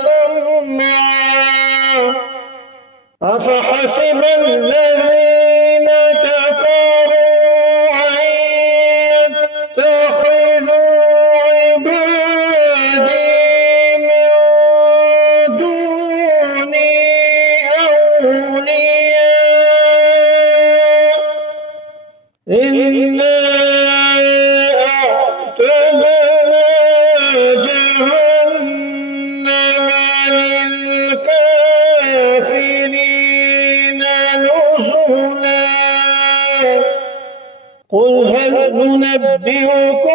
سَمْعًا أَفَحَسِبَ الَّذِينَ كَفَرُوا أَن يَتَّخِذُوا عِبَادِي مِن دُونِي أَوْلِيَاءَ إِنَّا أَعْتَدْنَا جَهَنَّمَ لِلْكَافِرِينَ نُزُلًا قُلْ هَلْ نُنَبِّئُكُم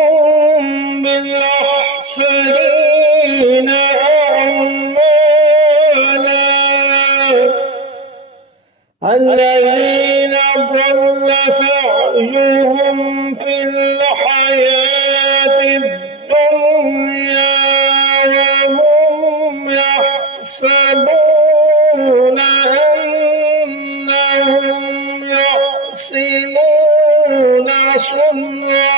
بِالْأَخْسَرِينَ أَعْمَالًا الَّذِينَ ضَلَّ سَعْيُهُمْ فِي الْحَيَاةِ الدُّنْيَا وَهُمْ يَحْسَبُونَ أَنَّهُمْ يُحْسِنُونَ صُنْعًا۔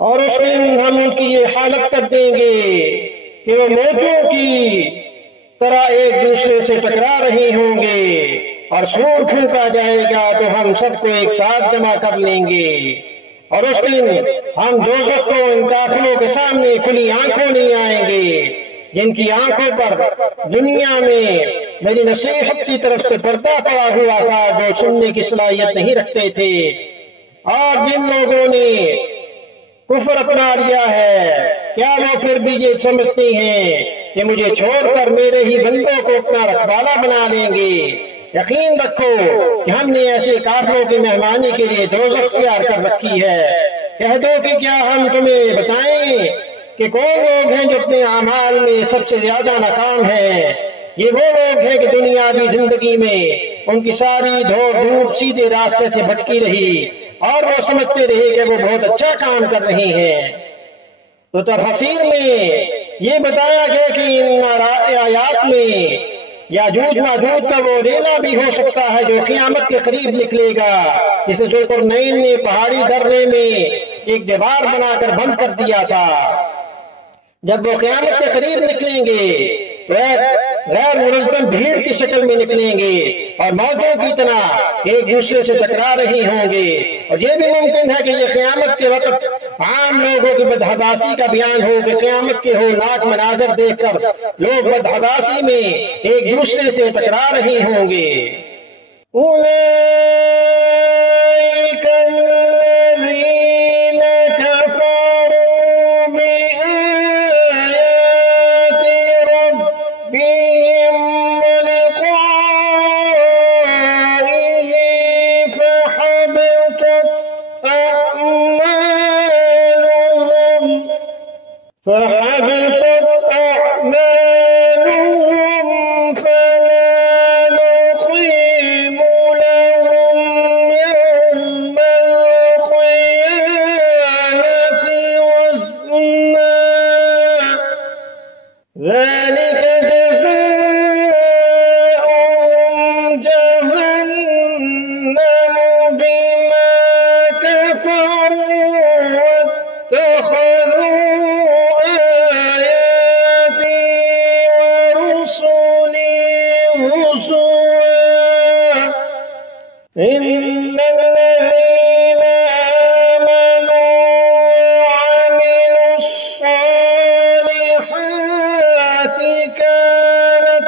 اور اس دن ہم ان کی یہ حالت کر دیں گے کہ وہ موجوں کی طرح ایک دوسرے سے ٹکرا رہے ہوں گے، اور سور پھونکا جائے گا تو ہم سب کو ایک ساتھ جمع کر لیں گے، اور اس دن ہم دوزخ کو ان کافروں کے سامنے کھلی آنکھوں نہیں آئیں گے جن کی آنکھوں پر دنیا میں میری نصیحت کی طرف سے پردہ پڑا ہوا تھا، جو سننے کی صلاحیت نہیں رکھتے تھے، اور جن لوگوں نے کفر اپنا لیا ہے کیا وہ پھر بھی یہ سمجھتے ہیں کہ مجھے چھوڑ کر میرے ہی بندوں کو اپنا رکھوالا بنا لیں گے؟ یقین رکھو کہ ہم نے ایسے کافروں کی مہمانی کے لیے دوزخ تیار کر رکھی ہے۔ کہہ دو کہ کیا ہم تمہیں بتائیں کہ کون لوگ ہیں جو اپنے اعمال میں سب سے زیادہ ناکام ہیں؟ یہ وہ لوگ ہیں کہ دنیاوی زندگی میں ان کی ساری دوڑ دھوپ سیدھے راستے سے بھٹکی رہی اور وہ سمجھتے رہے کہ وہ بہت اچھا کام کر رہے ہیں۔ تو تفسیر میں یہ بتایا گیا کہ ان آیات میں یاجوج ماجوج کا وہ ریلا بھی ہو سکتا ہے جو قیامت کے قریب نکلے گا، جسے ذوالقرنین نے پہاڑی درے میں ایک دیوار بنا کر بند کر دیا تھا۔ جب وہ قیامت کے قریب نکلیں گے تو ایک غیر منظم بھیڑ کی شکل میں نکلیں گے اور موجوں کی طرح ایک دوسرے سے ٹکرا رہے ہوں گے، اور یہ بھی ممکن ہے کہ یہ قیامت کے وقت عام لوگوں کی بدحواسی کا بیان ہو کہ قیامت کے ہولناک مناظر دیکھ کر لوگ بدحواسی میں ایک دوسرے سے ٹکرا رہے ہوں گے۔ أولئك الذين كفروا بآيات ربهم ولقائه فحبطت أعمالهم فلا نقيم لهم يوم ذلك جزاؤهم جهنم بما كفروا واتخذوا آياتي ورسلي هزوا إن الذين آمنوا وعملوا الصالحات كانت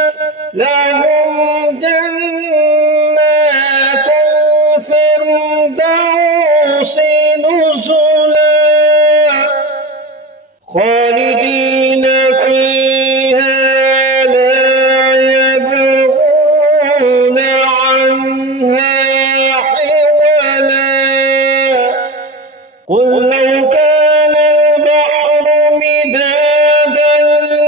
لهم جنات الفردوس نزلا خالدين فيها لا يبغون عنها حولا قل لو كان البحر مدادا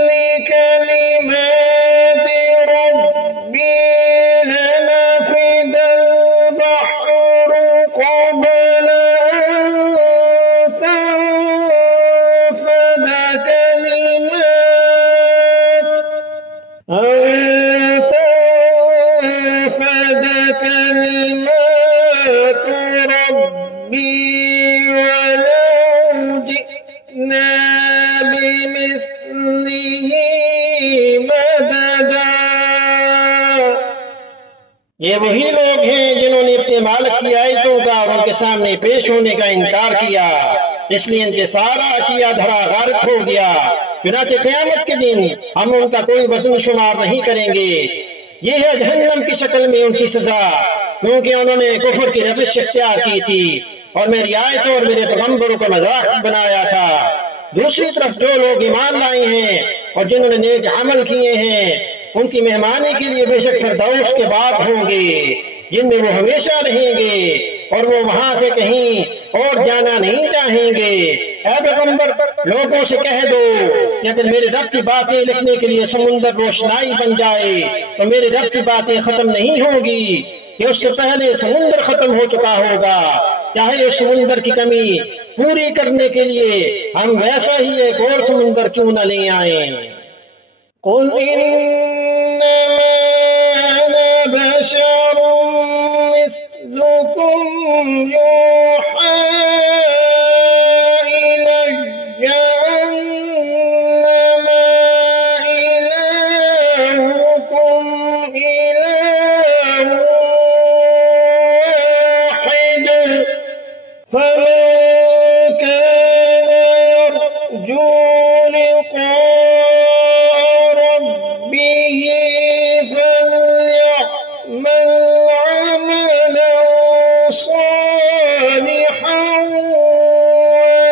لكلمات ربي لنفد البحر قبل أن تنفد كلمات ربي ولو جئنا بمثله مددا۔ یہ وہی لوگ ہیں جنہوں نے اپنے مالک کی آیتوں کا اور ان کے سامنے پیش ہونے کا انکار کیا، اس لیے ان کے سارا کیا دھرا غارت ہو گیا۔ چنانچہ قیامت کے دن ہم ان کا کوئی وزن شمار نہیں کریں گے۔ یہ ہے جہنم کی شکل میں ان کی سزا، کیونکہ انہوں نے کفر کی روش اختیار کی تھی اور میری آیتوں اور میرے پیغمبروں کو مذاق بنایا تھا۔ دوسری طرف جو لوگ ایمان لائے ہیں اور جنہوں نے نیک عمل کیے ہیں، ان کی مہمانی کے لیے بے شک فردوس کے باغ ہوں گے جن میں وہ ہمیشہ رہیں گے اور وہ وہاں سے کہیں اور جانا نہیں چاہیں گے۔ اے پیغمبر، لوگوں سے کہہ دو کہ اگر میرے رب کی باتیں لکھنے کے لیے سمندر روشنائی بن جائے تو میرے رب کی باتیں ختم نہیں ہوں گی کہ اس سے پہلے سمندر ختم ہو چکا ہوگا، چاہے اس سمندر کی کمی پوری کرنے کے لیے ہم ویسا ہی ایک اور سمندر کیوں نہ لے آئیں۔ قل انما انا بشر مثلكم يوحى الي انما الهكم اله واحد فمن كان يرجو لقاء ربه فليعمل عملا صالحا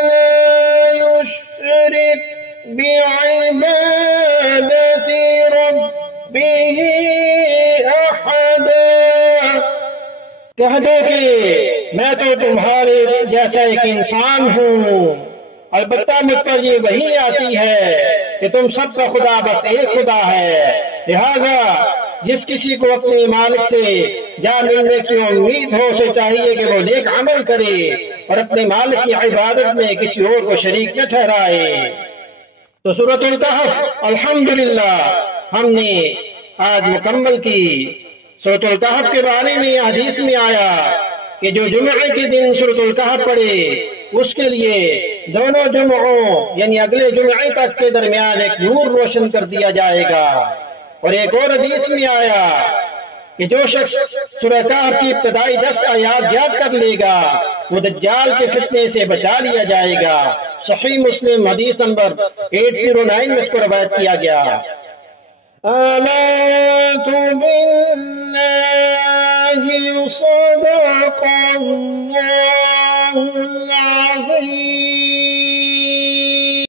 ولا يشرك بعبادة ربه أحدا۔ کہہ دو کہ میں تو تمہارے جیسا ایک انسان ہوں، البتہ مجھ پر یہ وحی آتی ہے کہ تم سب کا خدا بس ایک خدا ہے، لہذا جس کسی کو اپنے مالک سے جا ملنے کی امید ہو اسے چاہیے کہ وہ نیک عمل کرے اور اپنے مالک کی عبادت میں کسی اور کو شریک نہ ٹھہرائے۔ تو سورۃ الکہف الحمدللہ ہم نے آج مکمل کی۔ سورۃ الکہف کے بارے میں حدیث میں آیا کہ جو جمعے کے دن سورۃ الکہف پڑھے اس کے لیے دونوں جمعوں یعنی اگلے جمعے تک کے درمیان ایک نور روشن کر دیا جائے گا۔ اور ایک اور حدیث میں آیا کہ جو شخص سورہ کہف کی ابتدائی 10 آیات یاد کر لے گا وہ دجال کے فتنے سے بچا لیا جائے گا۔ صحیح مسلم حدیث نمبر 809 میں اس کو روایت کیا گیا۔ آمنت باللہ صدق اللہ